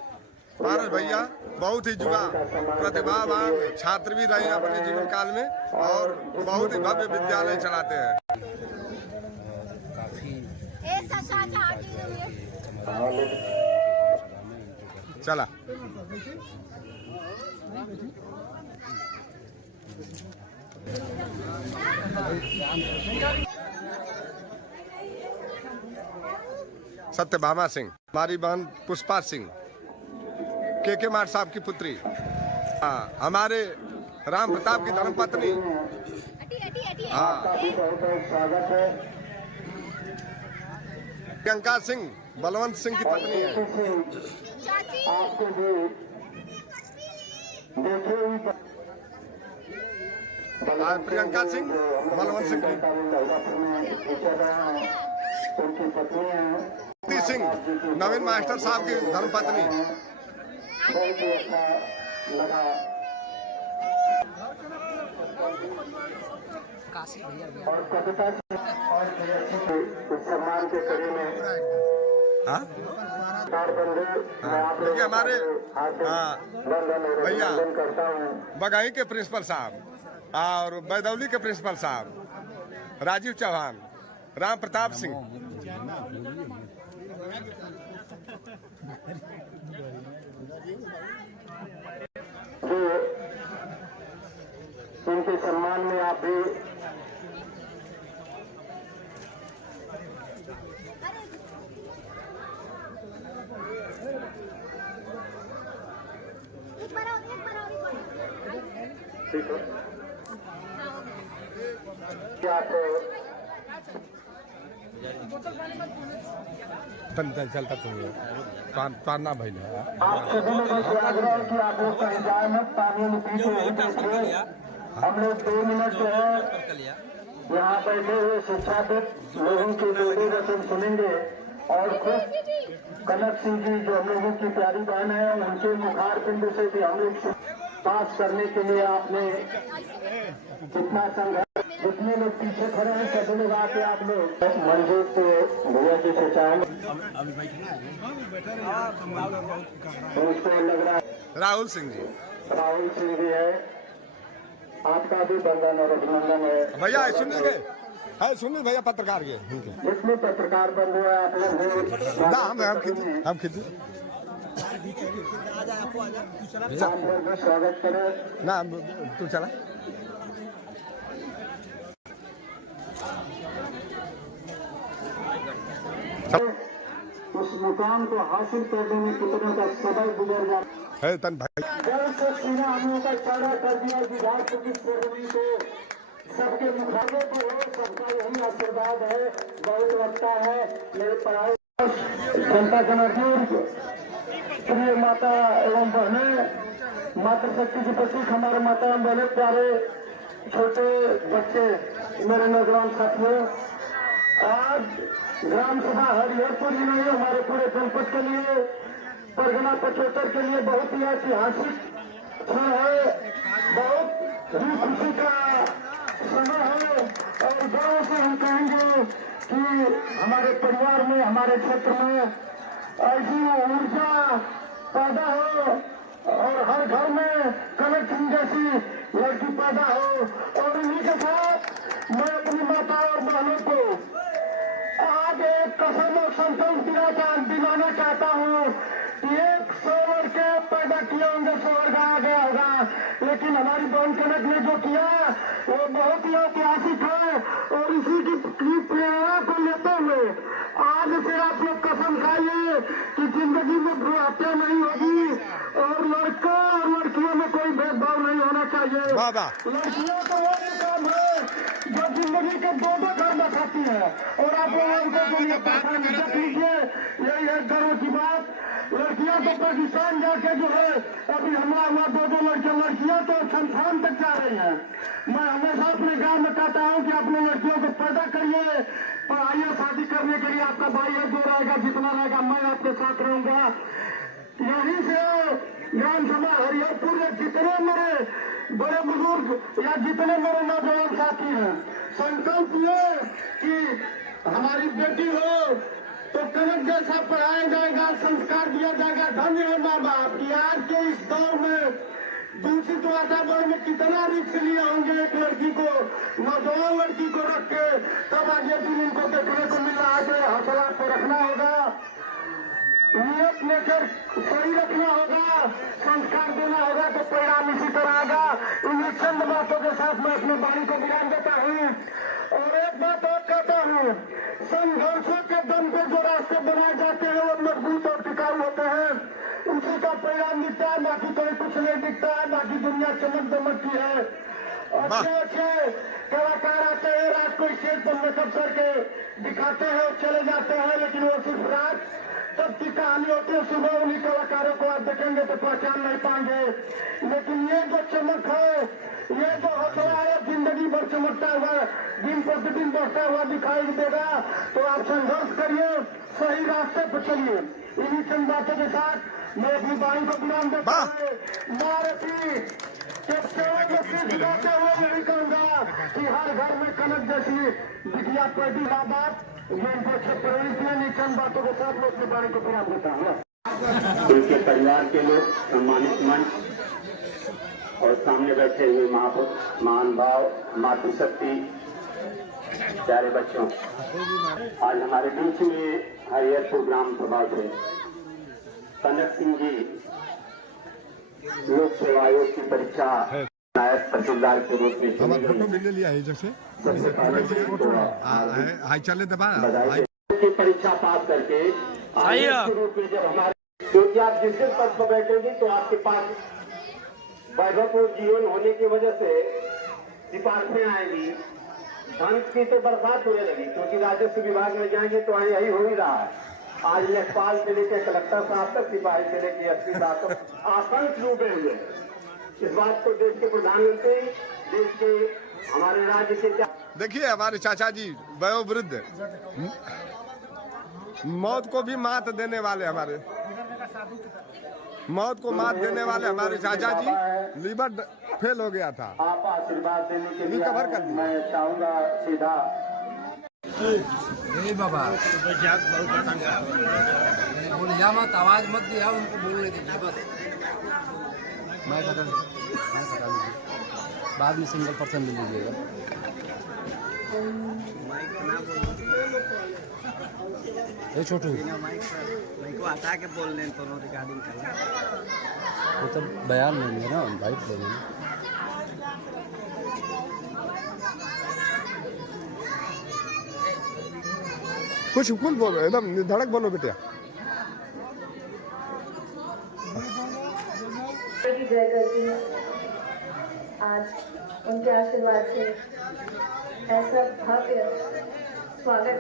पारस भैया, बहुत ही युवा प्रतिभावान छात्र भी रहे अपने जीवन काल में और बहुत ही भव्य विद्यालय चलाते हैं। चला सत्यभामा सिंह, हमारी बहन पुष्पा सिंह, के मार साहब की पुत्री, हमारे राम प्रताप की धर्मपत्नी, स्वागत है। प्रियंका सिंह बलवंत सिंह की पत्नी है। आपको भी देखे ही प्रियंका सिंह बलवंत सिंह की उनकी पत्नी है सिंह, नवीन मास्टर साहब की धर्मपत्नी। बहुत ही अच्छा लगा। और कविता और इस सम्मान के कड़ी में क्योंकि हमारे भैया करता हूँ बगाई के प्रिंसिपल साहब और बैदौली के प्रिंसिपल साहब राजीव चौहान, राम प्रताप सिंह, इनके सम्मान में आप भी ठीक है। चलता पाना भाई आप सभी लोगों से आग्रह है कि आप लोग कहीं जाए मत, पानी पीछे ही देखिए। हम लोग 2 मिनट जो है यहाँ बैठे हुए शिक्षाविद लोगों की बोली वचन सुनेंगे और खुद कनक सिंह जी जो हम लोगों की प्यारी बहन है उनके मुखार पिंड से भी हम लोग पास करने के लिए आपने कितना संघर्ष, जितने लोग पीछे खड़े हैं सभी लोग आके आप लोग मंजूर से भैया जी से चाहेंगे। मुझको लग रहा है राहुल सिंह जी, राहुल सिंह जी है, आपका भी बंधन और अभिनंदन है भैया। सुनील के है, सुनील भैया पत्रकार के जितने पत्रकार बंधु है आप लोग हम खिंचे स्वागत करें ना, तू चला। उस मुकाम को हासिल करने में कितनों का समय गुजर जाता है तन भाई। जल से सीना हम लोग का इशारा कर दिया विधान की सेरेमनी को सबके मुखाबे पर हो, सबका यही आशीर्वाद है, बहुत लगता है मेरे पढ़ाई जनता जनार्दन प्रिय माता एवं बहने, मातृशक्ति की प्रतीक हमारे माता एवं बहने, प्यारे छोटे बच्चे, मेरे नौजवान साथियों, आज ग्राम सभा हरिहरपुर में हमारे पूरे जनपद के लिए, परगना 75 के लिए बहुत ही ऐतिहासिक क्षण है, बहुत ही खुशी का समय है। और गाँव से हम कहेंगे कि हमारे परिवार में, हमारे क्षेत्र में ऐसी ऊर्जा पैदा हो और हर घर में कनक सिंह जैसी लड़की पैदा हो। और इन्हीं के साथ मैं अपनी माता और बहनों को आज एक कसम और संकल्प दिलाना चाहता हूँ कि 100 लड़के पैदा किए होंगे, 100 वर्ग आ गया होगा, लेकिन लेकिन हमारी बहन कनक ने जो किया वो बहुत ही ऐतिहासिक है और इसी की प्रेरणा को लेते हुए आज से आप लोग कसम खाइए कि जिंदगी में हत्या नहीं होगी और लड़का और लड़कियों में कोई भेदभाव नहीं होना चाहिए। लड़कियों को वो काम है जो जिंदगी के दो घर बसाती है और आप लोगों के लिए देख लीजिए, यही है गर्व की बात। लड़कियां तो पाकिस्तान जाके जो है अभी हमला हुआ, दो लड़कियां तो संस्थान तक जा रही हैं। मैं हमेशा अपने गांव में कहता हूं कि अपने लड़कियों को पैदा करिए, पढ़ाई और शादी करने के लिए आपका भाई है, जो रहेगा जितना रहेगा मैं आपके साथ रहूंगा। यहीं से ग्राम सभा हरिहरपुर में जितने मेरे बड़े बुजुर्ग या जितने मेरे नौजवान साथी हैं, संकल्प ले कि हमारी बेटी हो तो कनक जैसा पढ़ाया जाएगा, संस्कार दिया जाएगा। धन्य है माँ बाप कि आज के इस दौर में दूषित वातावरण में कितना रिस्क लिए होंगे एक लड़की को, नौजवान लड़की को रख के, तब आगे दिन इनको देखने को मिल रहा है। हौसला को रखना होगा, नियत लेकर सही रखना होगा, संस्कार देना होगा तो परिणाम इसी तरह आएगा। इन्हीं चंद बातों के साथ मैं अपनी वाणी को विराम देता हूँ और एक बात और कहता हूँ, संघर्षों के दम पे जो रास्ते बनाए जाते हैं वो मजबूत और टिकाऊ होते हैं, उसी का परिणाम दिखता है, बाकी कहीं कुछ नहीं दिखता है। बाकी दुनिया चमक दमक की है। अच्छे कलाकार आते हैं, रात को स्टेज पर मेकअप करके दिखाते हैं और चले जाते हैं, लेकिन वो सिर्फ रात तब की कहानी होती है। सुबह उन्हीं कलाकारों को आप देखेंगे तो पहचान नहीं पाएंगे, लेकिन ये जो चमक है, ये जो हौसला है, जिंदगी भर चमकता हुआ दिन प्रतिदिन बढ़ता हुआ दिखाई देगा। तो आप संघर्ष करिए, सही रास्ते पर चलिए। इन्हीं चंद बातों के साथ मैं अपनी वाणी को विराम देता हूँ। मारती के सेवा में सिर्फ जाते हुए यही कहूँगा कि हर घर में कनक जैसी बिटिया पैदी माँ बाप चंद बातों के साथ मैं अपनी वाणी को विराम देता हूँ। उनके परिवार के लोग, सम्मानित मंच और सामने बैठे हुए महानुभाव, मातृशक्ति, प्यारे बच्चों, आज हमारे बीच में हरिहरपुर ग्राम सभा से कनक सिंह जी लोक सेवा आयोग की परीक्षा नायक तहसीलदार के रूप में फोटो लिया है जैसे सबसे हाई चले दबा की परीक्षा पास करके आयोग के रूप में जब हमारे, क्योंकि आप जिस दिन पद पर बैठेंगे तो आपके पास वैभवपूर्ण जीवन होने की वजह से सिफारिशें आएंगी, धन की तो बरसात होने लगी, क्योंकि राजस्व विभाग में जाएंगे तो यही हो ही रहा है। आज लेखपाल से लेकर कलेक्टर साहब तक, सिपाही से लेकर एसपी साहब तक आसंख्य डूबे हुए। इस बात को देश के प्रधानमंत्री, देश के हमारे राज्य के, देखिए हमारे चाचा जी वयोवृद्ध, मौत को भी मात देने वाले, मौत को मात देने वाले हमारे चाचा जी, लीवर फेल हो गया था, आप आशीर्वाद देने के लिए कवर कर दिया। मैं चाहूंगा सीधा बाबा बोलिया मत, आवाज मत दिया, उनको बोलने दीजिए बस। मैं कटा लीजिए, बाद में सिंगल पर्सन ले लीजिएगा। ये छोटू माइक को हटा के बोल रहे तो रिकॉर्डिंग कर रहा है। वो तो बयान नहीं है ना, वाइट बोलेंगे। कुछ फुल बोलो, एकदम धड़क बोलो बेटा। जय करती है, आज उनके आशीर्वाद से ऐसा भव्य स्वागत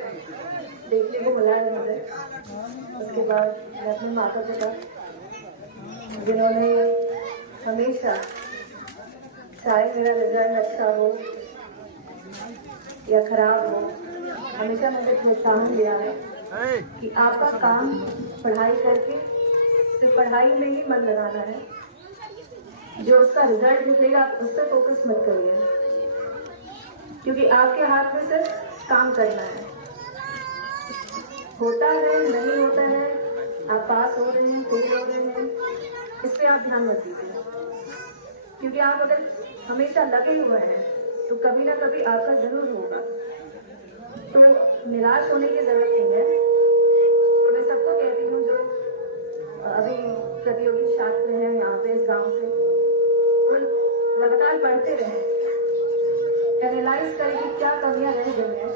देखने को मिला है मुझे। उसके बाद मैं अपने माता पिता, जिन्होंने हमेशा, चाहे मेरा रिजल्ट अच्छा हो या खराब हो, हमेशा मुझे प्रोत्साहन दिया है कि आपका काम पढ़ाई करके सिर्फ पढ़ाई में ही मन लगाना है, जो उसका रिजल्ट निकलेगा आप उस पर फोकस मत करिए, क्योंकि आपके हाथ में सिर्फ काम करना है। होता है नहीं होता है, आप पास हो रहे हैं फेल हो रहे हैं, इस पर आप ध्यान मत दीजिए, क्योंकि आप अगर हमेशा लगे हुए हैं तो कभी ना कभी आपका जरूर होगा। तो निराश होने की जरूरत नहीं है। तो मैं सबको कहती हूँ जो अभी प्रतियोगी छात्र हैं यहाँ पे इस गांव से, साल पढ़ते रहे, एनालाइज करें कि क्या कमियां रह गई हैं,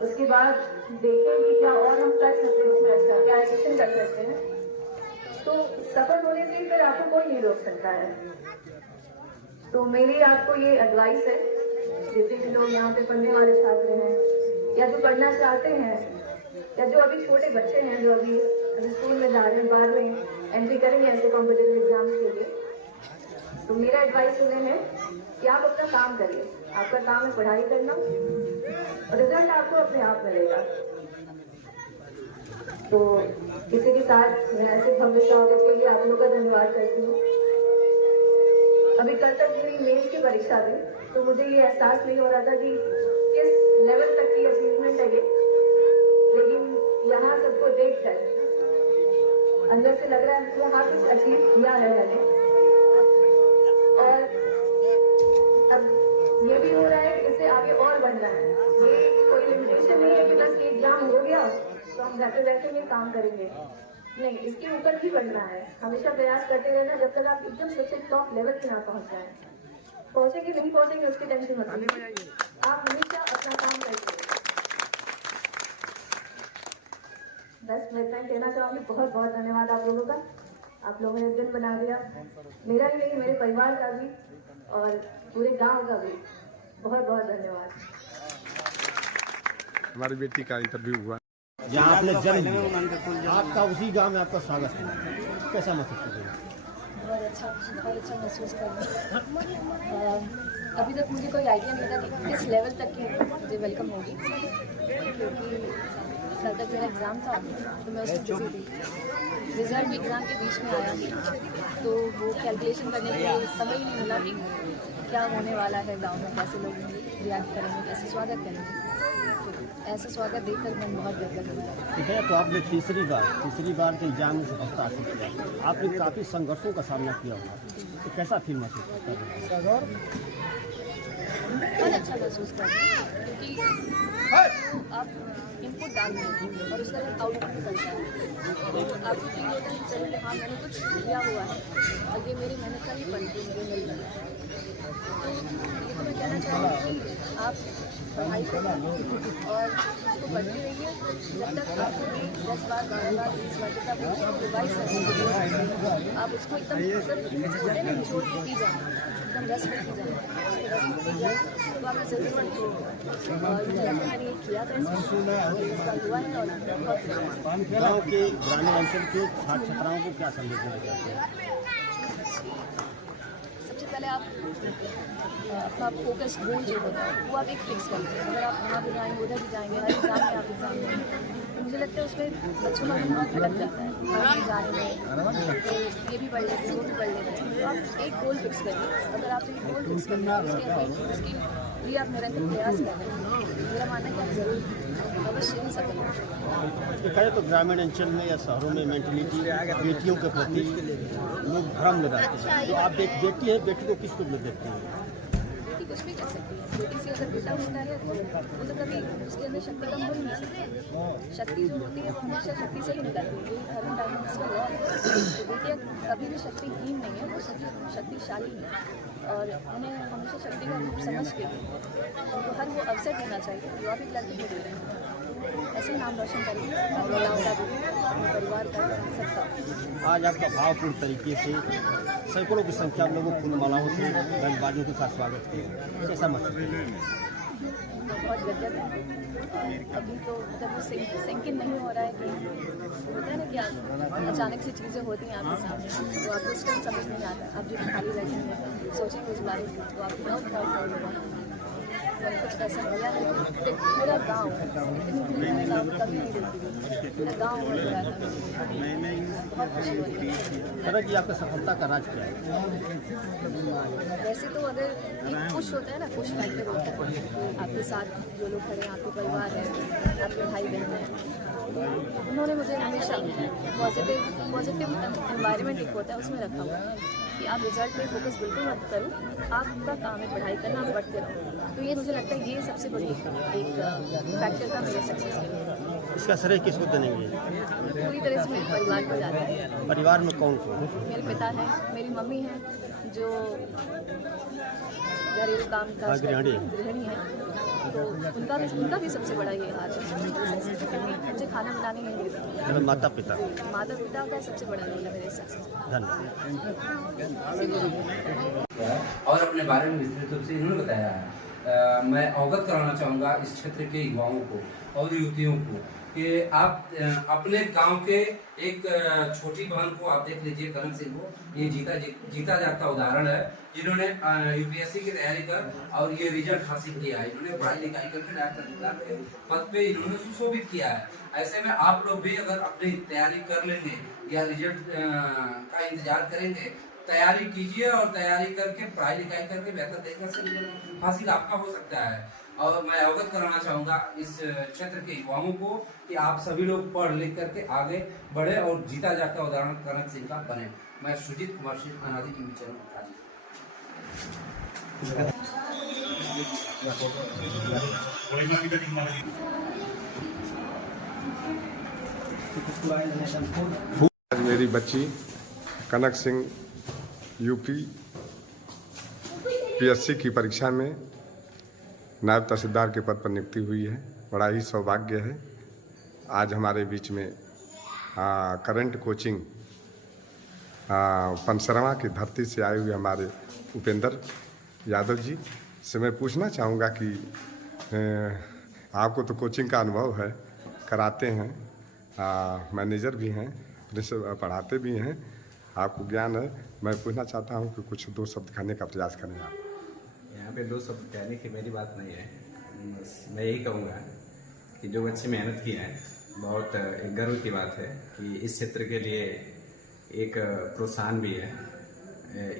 उसके बाद देखें कि क्या और हम कर सकते हैं उसमें अच्छा, क्या एडिशन कर सकते हैं, तो सफल होने से फिर आपको कोई नहीं रोक सकता है। तो मेरी आपको ये एडवाइस है, जितने भी लोग यहाँ पे पढ़ने वाले छात्र हैं या जो पढ़ना चाहते हैं या जो अभी छोटे बच्चे हैं जो अभी स्कूल में जा रहे हैं, 12वीं एंट्री करेंगे ऐसे कॉम्पिटिटिव एग्जाम्स के लिए, तो मेरा एडवाइस उन्हें है कि आप अपना काम करिए। आपका काम है पढ़ाई करना और रिजल्ट आपको अपने आप मिलेगा। तो इसी के साथ मैं ऐसे भव्य स्वागत के लिए आप लोगों का धन्यवाद करती हूँ। अभी कल तक मेरी मेंस की परीक्षा थी, तो मुझे ये एहसास नहीं हो रहा था कि किस लेवल तक की अचीवमेंट है ये, लेकिन यहाँ सबको देखकर अंदर से लग रहा है कि हाँ कुछ अचीव किया है मैंने। और अब ये भी हो रहा है कि इससे आगे और बढ़ना है। ये कोई लिमिटेशन नहीं है कि बस ये एग्जाम हो गया तो हम घर पे बैठे ये काम करेंगे, नहीं, इसके ऊपर भी बढ़ना है। हमेशा प्रयास करते रहना जब तक आप एकदम सबसे टॉप लेवल पे ना पहुंच जाए। पहुंचेंगे नहीं पहुंचेंगे उसकी टेंशन मत लीजिए, आप हमेशा अपना काम करिए। बस मैं इतना कहना चाहूँगी, बहुत बहुत धन्यवाद आप लोगों का। आप लोगों ने दिन बना दिया, मेरा ही नहीं मेरे परिवार का भी और पूरे गांव का भी बहुत बहुत धन्यवाद। हमारी बेटी का इंटरव्यू हुआ, जहाँ आपने जन्म लिया, आपका उसी गांव में आपका स्वागत है, कैसा महसूस कर रहे हैं? बहुत अच्छा महसूस कर रही हूँ। अभी तक मुझे कोई आइडिया नहीं था कि किस लेवल तक की मुझे वेलकम होगी, क्योंकि कल तक मेरा एग्ज़ाम था तो मैं उसमें बिजी थी। रिजल्ट भी एग्ज़ाम के बीच में आया, तो वो कैलकुलेशन करने के लिए समय ही नहीं मिला कि क्या होने वाला है गाँव में, कैसे लोग रिएक्ट करेंगे, कैसे स्वागत करेंगे। तो ऐसा स्वागत देखकर मन बहुत गदगद हो गया। ठीक है, तो आपने तीसरी बार के एग्जाम में सफलता हासिल किया। आपने काफ़ी संघर्षों का सामना किया होगा, तो कैसा फील महसूस करता है? बहुत अच्छा महसूस कर रहे हैं, क्योंकि आप इनपुट डालते हैं और उसका जब आउटपुट निकलता है तो आपको फील होता है कि चलो हाँ मैंने कुछ किया हुआ है और ये मेरी मेहनत का ही फल मुझे मिल रहा है। तो ये तो मैं कहना चाहूँगी कि आप पढ़ाई करें और उसको पढ़ते रहिए जब तक आपको भी 10 बार 12 बार 20 बार जब आप उसको रिवाइज करेंगे, आप उसको एकदम निचोड़ के पी जाए, एकदम रस में पी जाए, तो आपका ज़रूर और मुझे लगता है मैंने ये किया था, इसका हुआ है। और गाँव के ग्रामीण अंचल के छात्र छात्राओं को क्या संदेश देना चाहते हैं? सबसे पहले आप अपना फोकस गोल जो होता है वो आप एक फिक्स करते हैं। अगर आप यहाँ भी जाएंगे उधर भी जाएंगे, हर एग्जाम में आप एग्जाम देंगे, तो मुझे लगता है उसमें बच्चों का दिमाग भटक जाता है। आप जाने में तो ये भी पढ़ लेते हैं, वो भी पढ़ लेते हैं, तो आप एक गोल फिक्स करिए। अगर आप एक गोल फिक्स करेंगे उसकी भी आप निरंतर प्रयास कर रहे हैं, मेरा मानना है कि आप जरूर अवश्य ही सफल होंगे। देखा जाए तो ग्रामीण अंचल में या शहरों में मेंटलिटी बेटियों के प्रति लोग भ्रम में रहते हैं। तो आप बेटी है, बेटी को किस रूप में देखते हैं? बेटी कुछ भी कर सकती है, बेटी से अगर बेटा होता है तो वो तो कभी उसके अंदर शक्ति कम हो ही नहीं सकती। शक्ति जो होती है वो हमेशा शक्ति से ही निकलती है, थर्मोडायनामिक्स का लॉ है। तो बेटियाँ कभी भी शक्तिहीन नहीं है, वो शक्तिशाली है और उन्हें हमेशा शक्ति का रूप समझ के उनको हर वो अवसर देना चाहिए जो आप एक लड़की को दे रहे हैं। ऐसे नाम रोशन करेंगे महिलाओं का भी, अपने परिवार का, सबका। आज आपका भावपूर्ण तरीके से सैकड़ों की संख्या में लोगों फूलमालाओं से रंगबाजों के साथ स्वागत किया, कैसा महसूस? बहुत गजब है। और अभी तो जब वो सिंकिन नहीं हो रहा है कि होता है ना कि अचानक से चीज़ें होती हैं आपके सामने, तो आपको उस टाइम समझ नहीं आता। आप जब खाली बैठेंगे सोचेंगे उस बारे में तो आपको बहुत प्राउड होगा। कुछ ऐसा मिला है कि पूरा गाँव इतनी भीड़ में गाँव कभी नहीं देखती, पूरा गाँव हो रहा था, बहुत खुशी हो रही है। तरह की आपका सफलता का राज क्या है? वैसे तो अगर एक खुश होता है ना, खुश फैक्टर होता है, आपके साथ जो लोग खड़े हैं, आपके परिवार है, आपके भाई बहन हैं, उन्होंने मुझे हमेशा पॉजिटिव एनवायरनमेंट एक होता है उसमें रखा हुआ है। कि आप रिजल्ट पे फोकस बिल्कुल मत करो, आपका काम है पढ़ाई करना, आप पढ़ते रहो। तो ये मुझे लगता है ये सबसे बड़ी एक फैक्टर था मेरे सक्सेस के लिए। इसका श्रेय किसको देंगे? पूरी तरह से मेरे परिवार को जाता है। परिवार में कौन कौन? मेरे पिता हैं, मेरी मम्मी हैं जो घरेलू काम का गृहिणी है, तो उनका भी सबसे बड़ा ये हाथ है। मुझे खाना बनाने नहीं देता। माता पिता का सबसे बड़ा रोल है मेरे सक्सेस। और अपने बारे में विस्तृत रूप से इन्होंने बताया है। मैं अवगत कराना चाहूँगा इस क्षेत्र के युवाओं को और युवतियों को कि आप अपने गांव के एक छोटी बहन को आप देख लीजिए, कनक सिंह को, ये जीता जागता उदाहरण है, जिन्होंने यूपीएससी की तैयारी कर और ये रिजल्ट हासिल किया है। इन्होंने पढ़ाई लिखाई करके डॉक्टर के पद पे इन्होंने सुशोभित किया है। ऐसे में आप लोग भी अगर अपनी तैयारी कर लेंगे या रिजल्ट का इंतजार करेंगे, तैयारी कीजिए और तैयारी करके पढ़ाई लिखाई करके बेहतर तरीके से रिजल्ट हासिल आपका हो सकता है। और मैं अवगत कराना चाहूँगा इस क्षेत्र के युवाओं को कि आप सभी लोग पढ़ लिख करके आगे बढ़े और जीता जागता उदाहरण कनक सिंह का बने। मैं सुजीत कुमार सिंह, अनादि टीवी चैनल। मेरी बच्ची कनक सिंह यूपी पीएससी की परीक्षा में नायब तहसीलदार के पद पर नियुक्ति हुई है। बड़ा ही सौभाग्य है। आज हमारे बीच में करंट कोचिंग पंसरवा की धरती से आए हुए हमारे उपेंद्र यादव जी से मैं पूछना चाहूँगा कि आपको तो कोचिंग का अनुभव है, कराते हैं, मैनेजर भी हैं, पढ़ाते भी हैं, आपको ज्ञान है। मैं पूछना चाहता हूँ कि कुछ दो शब्द कहने का प्रयास करें आप। यहाँ पे दो शब्द कहने की मेरी बात नहीं है, बस मैं यही कहूँगा कि जो बच्चे मेहनत किए हैं, बहुत एक गर्व की बात है कि इस क्षेत्र के लिए एक प्रोत्साहन भी है।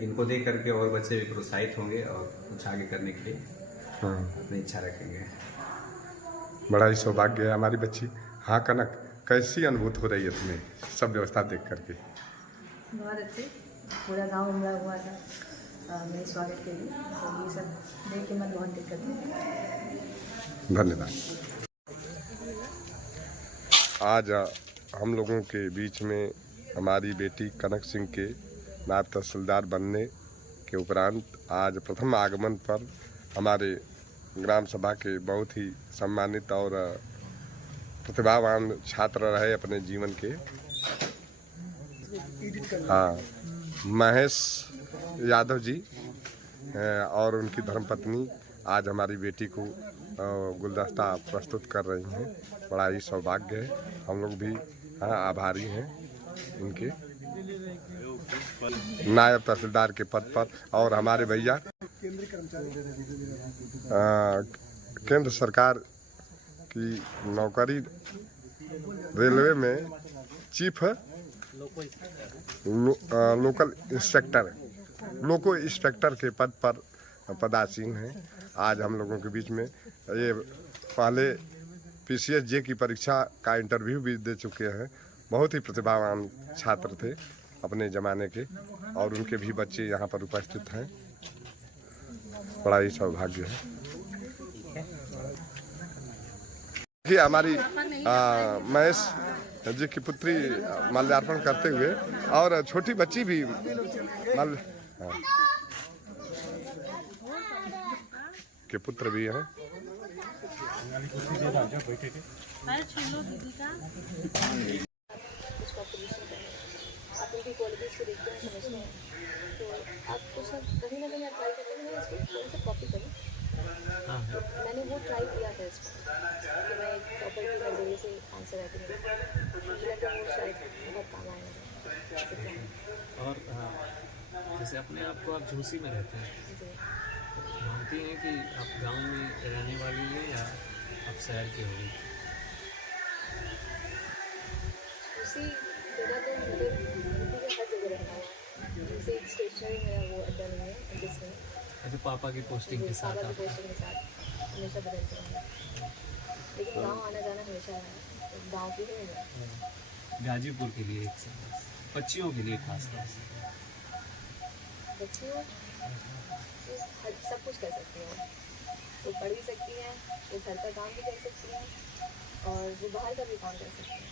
इनको देख करके और बच्चे भी प्रोत्साहित होंगे और कुछ आगे करने के लिए अपनी इच्छा रखेंगे। बड़ा ही सौभाग्य है हमारी बच्ची। हाँ कनक, कैसी अनुभूति हो रही है तुम्हें सब व्यवस्था देख करके? बहुत अच्छे, पूरा गांव उमड़ा हुआ था मेरे स्वागत के लिए, तो ये सब देख के मैं बहुत दिक्कत हुई। धन्यवाद। आज हम लोगों के बीच में हमारी बेटी कनक सिंह के नायब तहसीलदार बनने के उपरांत आज प्रथम आगमन पर हमारे ग्राम सभा के बहुत ही सम्मानित और प्रतिभावान छात्र रहे अपने जीवन के, महेश यादव जी और उनकी धर्मपत्नी आज हमारी बेटी को गुलदस्ता प्रस्तुत कर रही हैं। बड़ा ही सौभाग्य है। हम लोग भी आभारी हैं इनके नायब तहसीलदार के पद पर। और हमारे भैया केंद्र सरकार की नौकरी रेलवे में चीफ लोको इंस्पेक्टर के पद पर पदासीन हैं। आज हम लोगों के बीच में ये पहले पीसीएस जे की परीक्षा का इंटरव्यू भी दे चुके हैं। बहुत ही प्रतिभावान छात्र थे अपने ज़माने के, और उनके भी बच्चे यहाँ पर उपस्थित हैं। बड़ा ही सौभाग्य है कि हमारी महेश जी की पुत्री माल्यार्पण करते हुए, और छोटी बच्ची भी के पुत्र भी हैं। आप उनकी क्वालिटीज़ को देखते हैं, समझते हैं, तो आपको सब कहीं ना कहीं अप्लाई करते हैं। मैं इसको थोड़ा सा कॉपी करूँ, तो मैंने वो ट्राई किया था इसमें कि मैं एक प्रॉपर की नज़रिए से आंसर राइटिंग मुझे लगा वो शायद बहुत काम आएगा। और जैसे अपने आप को आप झूसी में रहते हैं, मानती हैं कि आप गांव में रहने वाली हैं या आप शहर के हो? उसी जगह तो मुझे हर जगह रहना है, जैसे एक स्टेशनरी मेरा वो अड्डा नहीं है जिसमें ऐसे पापा की पोस्टिंग के साथ हमेशा बदलते रहेंगे, लेकिन गांव आना जाना हमेशा है। गांव की है गाजीपुर के लिए एक बच्चियों के लिए खास तौर से बच्चियों सब कुछ कर सकती हैं, वो पढ़ भी सकती हैं, वो घर का काम भी कर सकती हैं और वो बाहर का भी काम कर सकती हैं।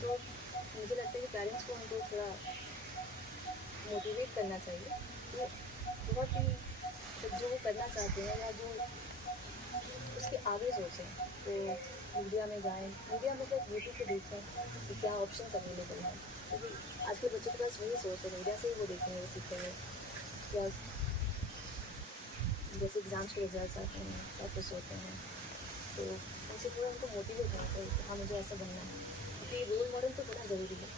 तो मुझे लगता है कि पेरेंट्स को उनको थोड़ा मोटिवेट करना चाहिए तो बहुत ही जो वो करना चाहते हैं या जो उसके आगे सोचें तो मीडिया में जाएं, मीडिया मतलब यूट्यूब पे देखें कि क्या ऑप्शन अवेलेबल हैं, क्योंकि आज के बच्चों के पास वही सोच है, मीडिया से ही वो देखेंगे सीखेंगे या जैसे एग्ज़ाम्स के रिजल्ट आते हैं क्या कुछ होते हैं तो उनसे थोड़ा उनको मोटिवेट होना चाहिए कि हाँ मुझे ऐसा बनना है, क्योंकि रोल मॉडल तो बड़ा ज़रूरी है।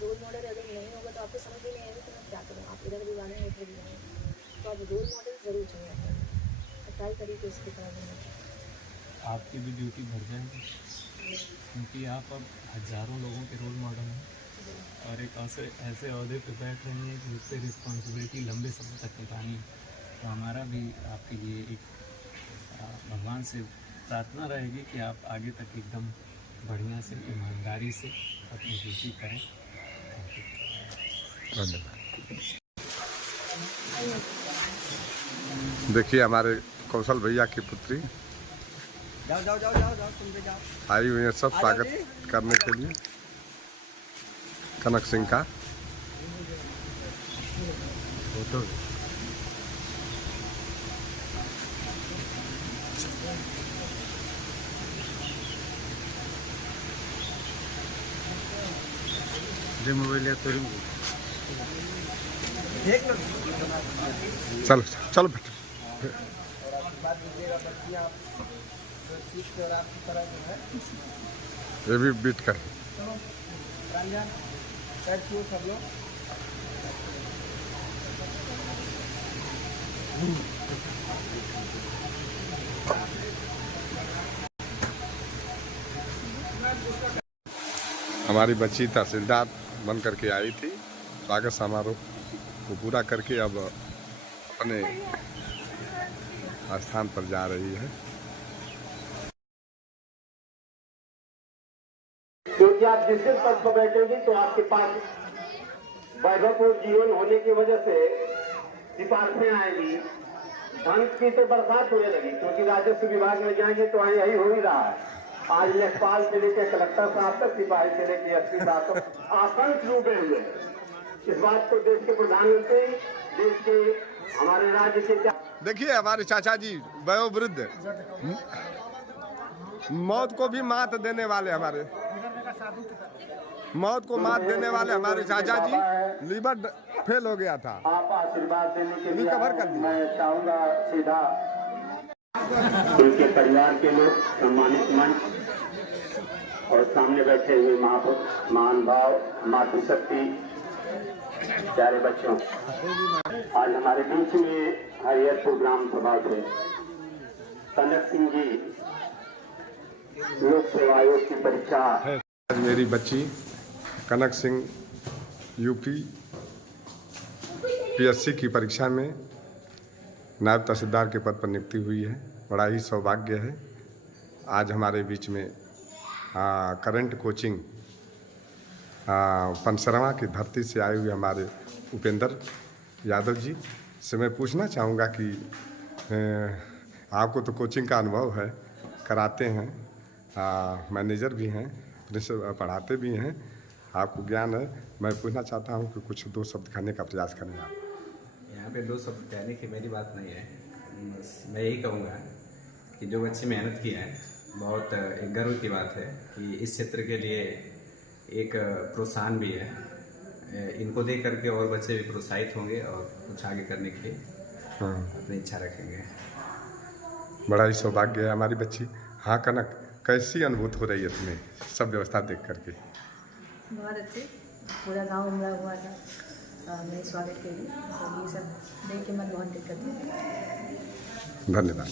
रोल मॉडल अगर नहीं होगा तो आपको समझ भी नहीं आएगा कि मैं क्या करूँ, आप इधर भी जाना है इधर भी जाना है, तो आप रोल मॉडल ज़रूर चाहिए और ट्राई करिए कि इसकी तरह बनना। आपकी भी ड्यूटी बढ़ जाएगी क्योंकि आप अब हज़ारों लोगों के रोल मॉडल हैं और एक ऐसे अहदे पे बैठ रहे हैं कि उस पर रिस्पॉन्सिबिलिटी लंबे समय तक निभानी है। तो हमारा भी आपके लिए एक भगवान से प्रार्थना रहेगी कि आप आगे तक एकदम बढ़िया से ईमानदारी से अपनी ड्यूटी करें। देखिए हमारे कौशल भैया की पुत्री जाओ जाओ जाओ जाओ जाओ तुम भी जाओ। आई हुई है सब स्वागत करने के लिए कनक सिंह का फोटो। मोबाइल तो चलो चलो बेटा ये भी बीट कर सब लोग हमारी बच्ची तहसीलदार बन करके आई थी, स्वागत समारोह को पूरा करके अब अपने स्थान पर जा रही है। क्योंकि आप जिस दिन पद पर बैठेंगे तो आपके पास वैभवपूर्ण जीवन होने की वजह से सिफारिशें आएंगी, धन की तो बरसात होने लगी, क्योंकि राजस्व विभाग में जाएंगे तो यही हो ही रहा है। आज लेखपाल से लेकर कलेक्टर साहब तक, सिपाही से लेकर एसपी साहब तक आसन डूबे हुए। इस बात को देश के प्रधानमंत्री, देश के हमारे राज्य के देखिए हमारे चाचा जी वयोवृद्ध, मौत को भी मात देने वाले हमारे चाचा जी, लीवर फेल हो गया था, आप आशीर्वाद देने के लिए रिकवर कर दिया। मैं चाहूंगा सीधा उनके परिवार के लोग, सम्मानित मंच और सामने बैठे हुए महान भाव, मातृशक्ति, प्यारे बच्चों, आज हमारे बीच में हरियर प्रोग्राम सभा थे कनक सिंह जी लोक सेवा आयोग की परीक्षा। आज मेरी बच्ची कनक सिंह यूपी पीएससी की परीक्षा में नायब तहसीलदार के पद पर नियुक्ति हुई है। बड़ा ही सौभाग्य है। आज हमारे बीच में करंट कोचिंग पंसरवा की धरती से आए हुए हमारे उपेंद्र यादव जी से मैं पूछना चाहूँगा कि आपको तो कोचिंग का अनुभव है, कराते हैं, मैनेजर भी हैं, पढ़ाते भी हैं, आपको ज्ञान है। मैं पूछना चाहता हूँ कि कुछ दो शब्द कहने का प्रयास करें आप। यहाँ पे दो शब्द कहने की मेरी बात नहीं है, बस मैं यही कहूँगा कि जो बच्चे मेहनत किए हैं, बहुत एक गर्व की बात है कि इस क्षेत्र के लिए एक प्रोत्साहन भी है। इनको देख करके और बच्चे भी प्रोत्साहित होंगे और कुछ आगे करने के लिए अपनी इच्छा रखेंगे। बड़ा ही सौभाग्य है हमारी बच्ची। हाँ कनक, कैसी अनुभूत हो रही है तुम्हें सब व्यवस्था देख करके? बहुत अच्छे, पूरा गांव उमड़ा हुआ था मेरे स्वागत के लिए, ये सब देख के मन बहुत दिक्कत थी। धन्यवाद।